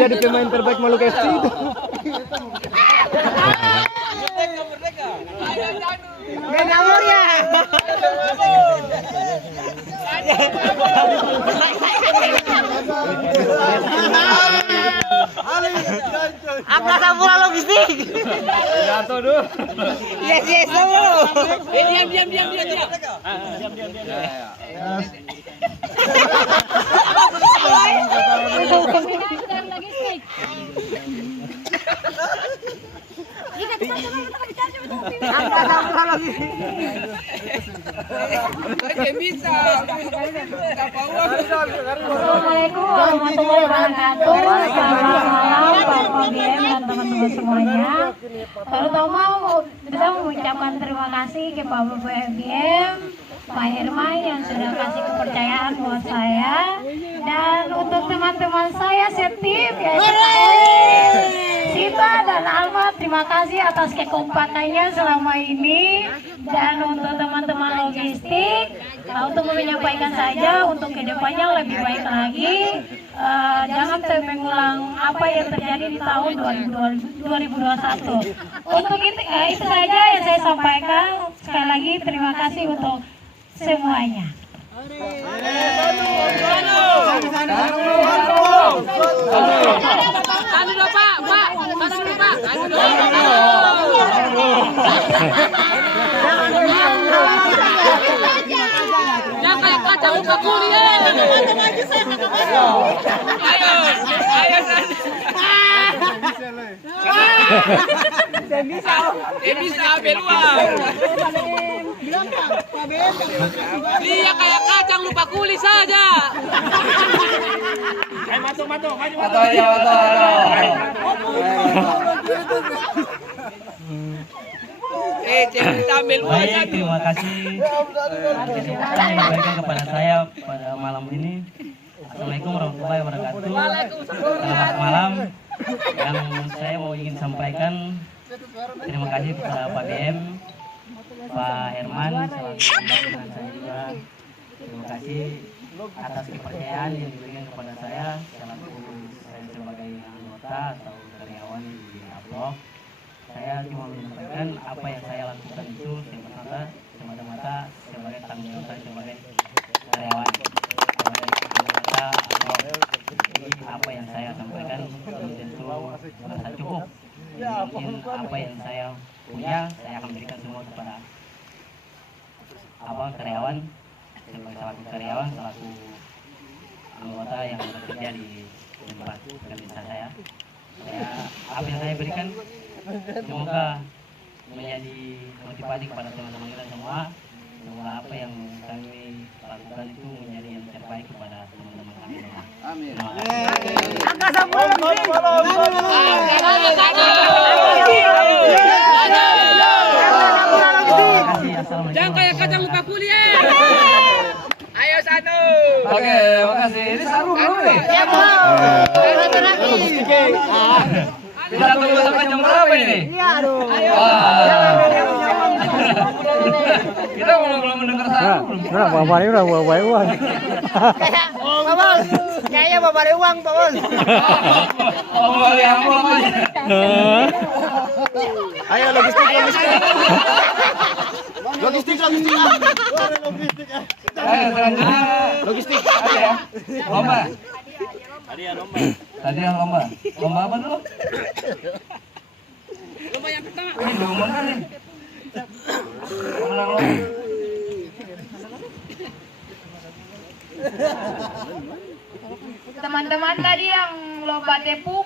Jadi pemain terbaik Maluku FC itu. Menamur ya. Angkasa pula logistik. Jatuh dulu. Yes dulu. Diam. Assalamualaikum warahmatullahi wabarakatuh. Selamat malam Bapak BM dan teman-teman semuanya. Terutama kita mengucapkan terima kasih kepada Bapak BM Pak Herman yang sudah kasih kepercayaan buat saya, dan untuk teman-teman saya setim yaitu Sita dan Alma, terima kasih atas kekompakannya selama ini. Dan untuk teman-teman logistik, untuk menyampaikan saja untuk kedepannya lebih baik lagi, jangan mengulang apa yang terjadi di tahun 2021. Untuk itu saja yang saya sampaikan. Sekali lagi terima kasih untuk semuanya. Jangan kayak kacang lupa kuliah. Bisa ambil uang. Dia kayak kacang lupa kulit saja. Maju aja. Ambil uang aja. Terima kasih yang diberikan kepada saya pada malam ini. Assalamualaikum warahmatullahi wabarakatuh. Selamat malam. Yang saya mau ingin sampaikan, terima kasih kepada Pak BM, Pak Herman, selaku saya juga. Terima kasih atas kepercayaan yang diberikan kepada saya selaku saya sebagai anggota atau karyawan di Aplok. Saya cuma menyampaikan apa yang saya lakukan itu semata-mata sebagai tanggung jawab saya sebagai karyawan, sebagai anggota Aplok. Jadi apa yang saya sampaikan belum tentu merasa cukup. Mungkin apa yang saya punya saya akan berikan semua kepada karyawan, selaku karyawan, selaku anggota yang bekerja di tempat kerja saya. Apa yang saya berikan semoga menjadi motivasi kepada teman-teman kita semua. Semoga apa yang kami lakukan itu menjadi yang terbaik kepada teman-teman kami semua. Amin. Jangan kayak kacang lupa kuliah. Ayo Sanu. Oke, makasih. Ini Saru belum nih? Ya, Kita tunggu sampai jam berapa ini? Iya, aduh. Kita belum mendengar Saru. Udah bawa uang. Pak Bos, kayaknya bawa uang, Pak Bos. Bawa amplop aja. Ayo logistik. Ayo selanjutnya logistik aja ya. Lomba. Tadi yang lomba. Lomba apa dulu? Lomba yang pertama. Ini lomba kan nih. Pemenang lomba. Teman-teman tadi yang lomba tepung,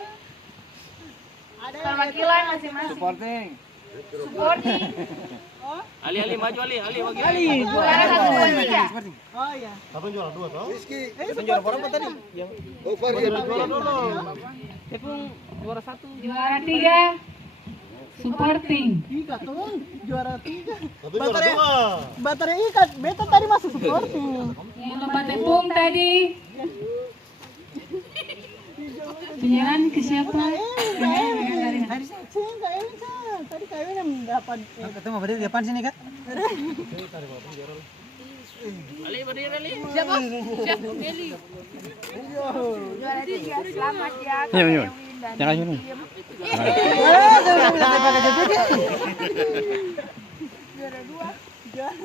perwakilan masing-masing. Supporting. Ali maju Ali Juara 1, 2, 3. Oh iya. Satu juara dua toh? Juara berapa tadi? Oh, juara dulu. Tepung juara 1. Juara 3 supporting. 3 tuh, juara 3. Satu juara dua. Baterai ikat, beta tadi masuk supporting. Yang lomba tepung tadi. Penyerahan ke siapa? Tadi kayaknya mendapat. Ketemu berdiri di depan sini kan? Ali berdiri Ali. Siapa? Eli. Juara 3, selamat ya. Iya. Jangan gini.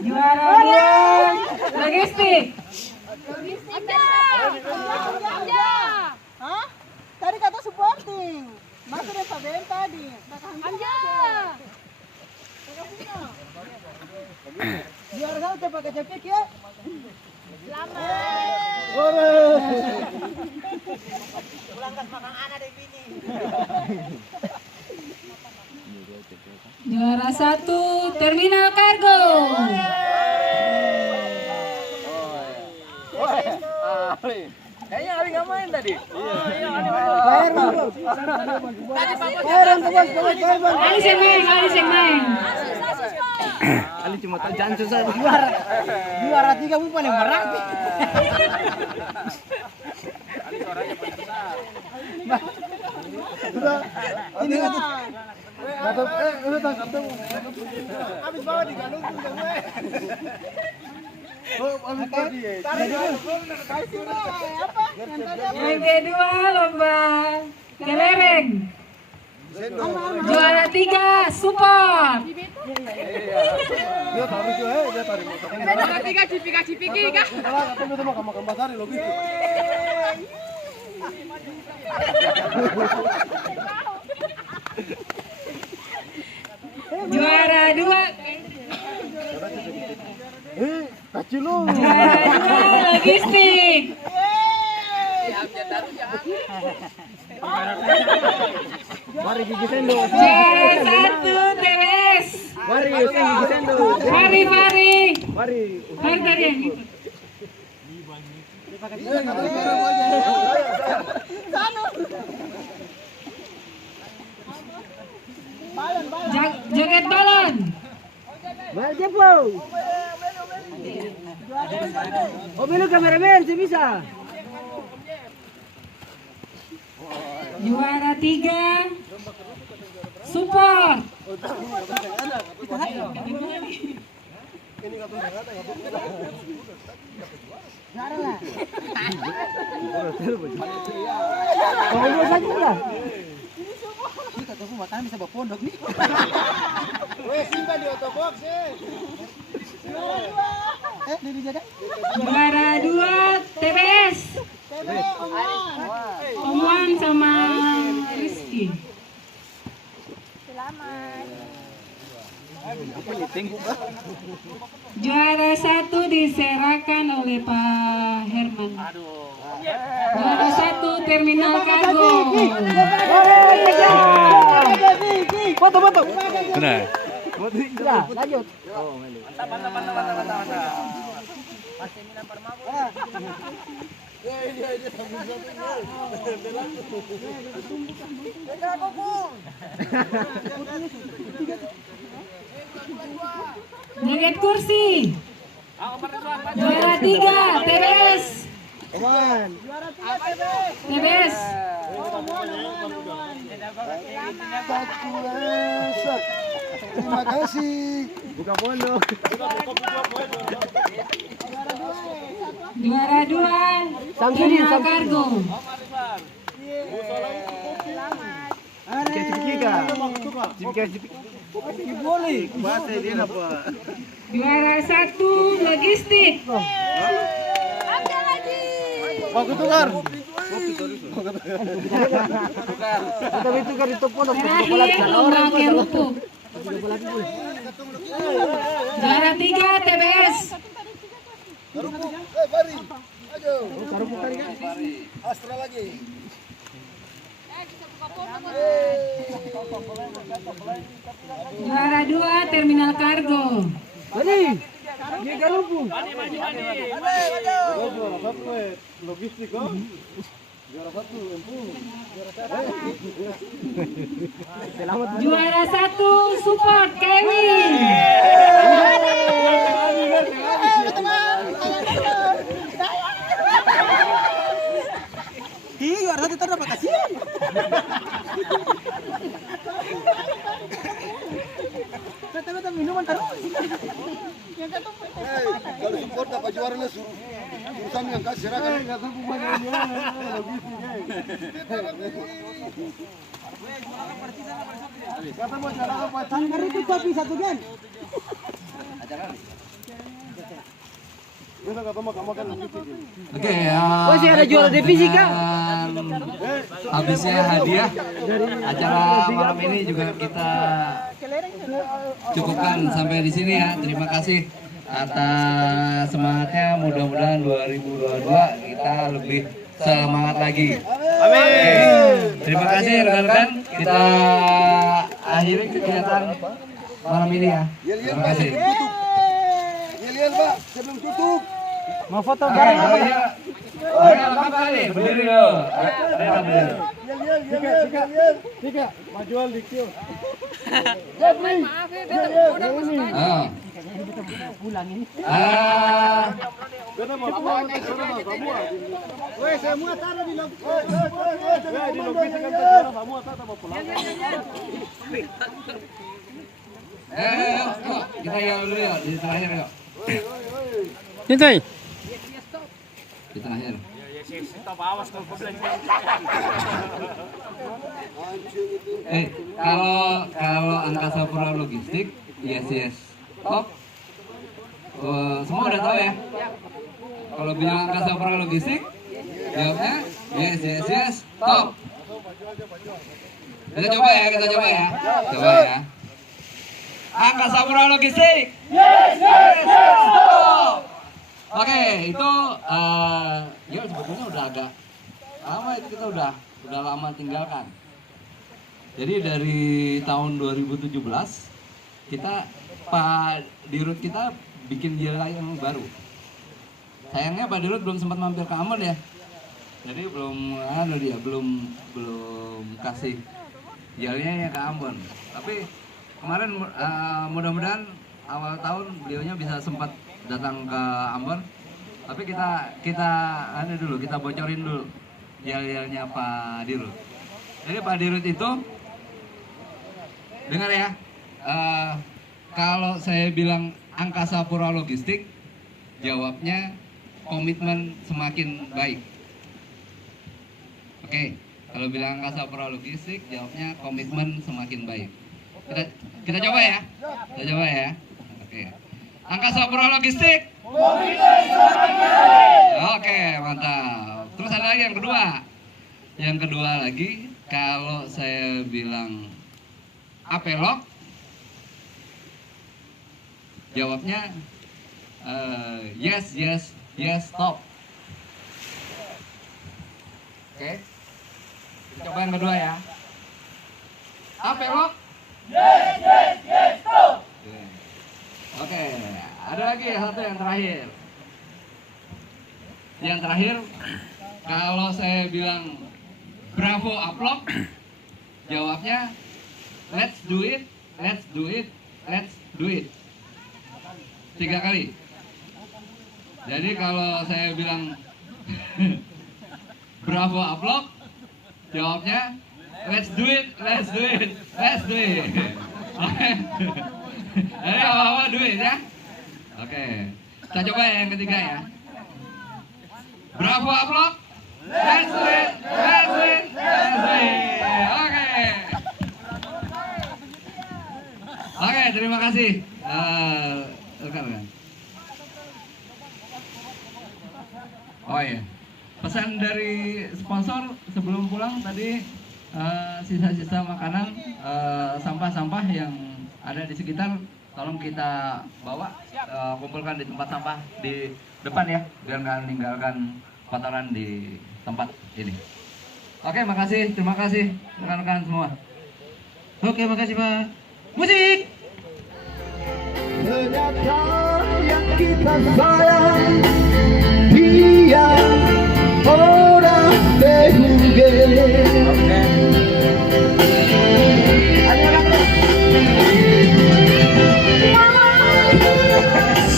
Juara 2 logistik. Ada. Hah? Tadi kata supporting. Masuk dari Pak BM tadi. Anja. Juara satu pakai cepik ya. Selamat. Ulangkan makan anak dari bini. Juara 1 terminal kargo. Kayaknya Ali nggak main tadi. Ali sing main. Ali cuma jangan susah juara 3 pun paling berat. Ali suaranya paling besar. Ini udah tangkap habis bawa digalung tuh gue. Yang kedua lomba kelereng. Juara 3 support. Dia taruh juga dia taruh. Juara 3 cipika-cipiki kah? Kalau itu mau kamu sari logistik. Juara 2 kacil lu. Juara 2 logistik. Mari gigi sendo. Juara 1 TBS. Mari gigi sendo. Mari. Mari. Mari dari yang itu. Joget balon. Jepo. Oh, belu kameramen sih bisa. Juara 3 support. Kalau saja lah. Ini kata aku makan bisa bawa pondok nih. Weh, simpan di otobox Diri jaga. Juara 2 TBS. Omuan sama Rizky. Selamat. Juara 1 diserahkan oleh Pak Herman. Juara 1 Terminal Kargo. Foto. Benar. Sudah, lanjut. Mantap. Joget kursi. Juara 3 TBS. TBS. Terima kasih. Buka pondok. Juara 2 Terminal Kargo. Boleh. Bahasa dia apa? Juara 1 logistik. Bagus tukar. Kita tukar itu pondok. Terakhir lomba kerupuk. Juara 3 TBS. Karupuk, Bari. Ayo. Karupuk tadi kan? Astra lagi. Juara 2 Terminal Kargo. Bani. Dia karupuk. Juara satu logistik kok. Juara satu. Juara 1 support Kevin. Juara satu terdapat kasihan. Kata minuman taruh. Kalau support dapat juara lah urusan yang kasih serahkan. Kata pemainnya kata mau juara apa? Sanggar itu kopi satu kan? Oke, Masih ada juara divisi kah? Habisnya hadiah acara malam ini juga kita cukupkan sampai di sini ya. Terima kasih atas semangatnya. Mudah-mudahan 2022 kita lebih semangat lagi. Amin. Terima kasih rekan-rekan. Kita akhiri kegiatan malam ini ya. Terima kasih. Lihat Pak, sebelum tutup. Mau foto bareng apa? Lengkap kali, berdiri dulu. Rena berdiri. Tiga, majuan dikit. Maaf ya, udah masuk aja. Semua taruh di Yuk, kita yuk dulu yuk, di terakhir yuk. Ini. Di terakhir. Kalau Angkasa Pura Logistik, yes, top. Semua udah tahu ya. Kalau bilang Angkasa Pura Logistik, jawabnya yes, top. Kita coba ya. Coba ya. Angkasa Pura Logistik. Yes, top. Oke, itu ya sebetulnya udah agak lama itu kita udah lama tinggalkan. Jadi dari tahun 2017 kita Pak Dirut kita bikin jalan yang baru. Sayangnya Pak Dirut belum sempat mampir ke Ambon ya. Jadi belum kasih jalannya ke Ambon. Tapi kemarin mudah-mudahan awal tahun beliaunya bisa sempat datang ke Ambon. Tapi kita bocorin dulu jalannya Pak Dirut. Jadi Pak Dirut itu dengar ya, kalau saya bilang Angkasa Pura Logistik, jawabnya komitmen semakin baik. Oke, kalau bilang Angkasa Pura Logistik, jawabnya komitmen semakin baik. Kita coba ya, Oke, Angkasa Pura Logistik. Oke, mantap. Terus ada lagi yang kedua. Yang kedua lagi, kalau saya bilang Apelok, jawabnya yes, stop. Oke, coba yang kedua ya. Apelok, yes, stop. Oke, ada lagi satu yang terakhir. Yang terakhir, kalau saya bilang Bravo Upload, jawabnya let's do it. 3 kali. Jadi kalau saya bilang Bravo Upload, jawabnya let's do it. Oke. Jadi apa duit ya? Oke. Kita coba yang ketiga ya. Bravo Upload. Let's do it. Oke, terima kasih. Rekan-rekan. Oh iya. Pesan dari sponsor sebelum pulang tadi, sisa-sisa makanan, sampah-sampah yang ada di sekitar tolong kita bawa, kumpulkan di tempat sampah di depan ya, biar nggak meninggalkan kotoran di tempat ini. Oke, makasih, terima kasih rekan-rekan semua. Oke, makasih Pak. Musik. Ternyata yang kita sayang dia orang Behuge.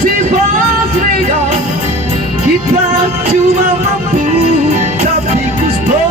Sifat beda, kita cuma mampu tapi gusto.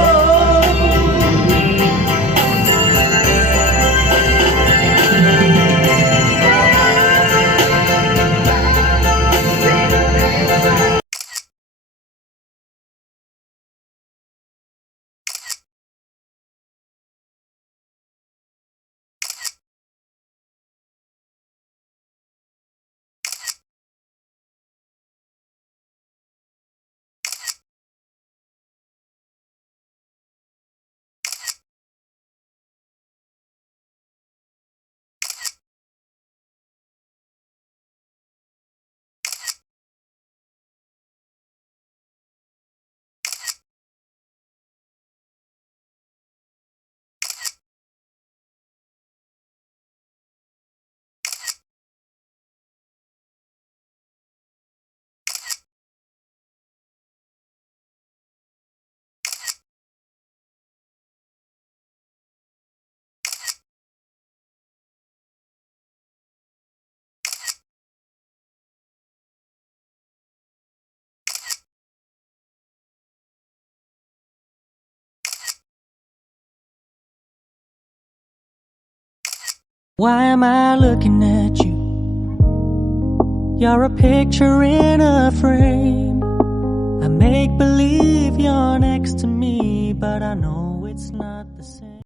Why am I looking at you? You're a picture in a frame. I make believe you're next to me, but I know it's not the same.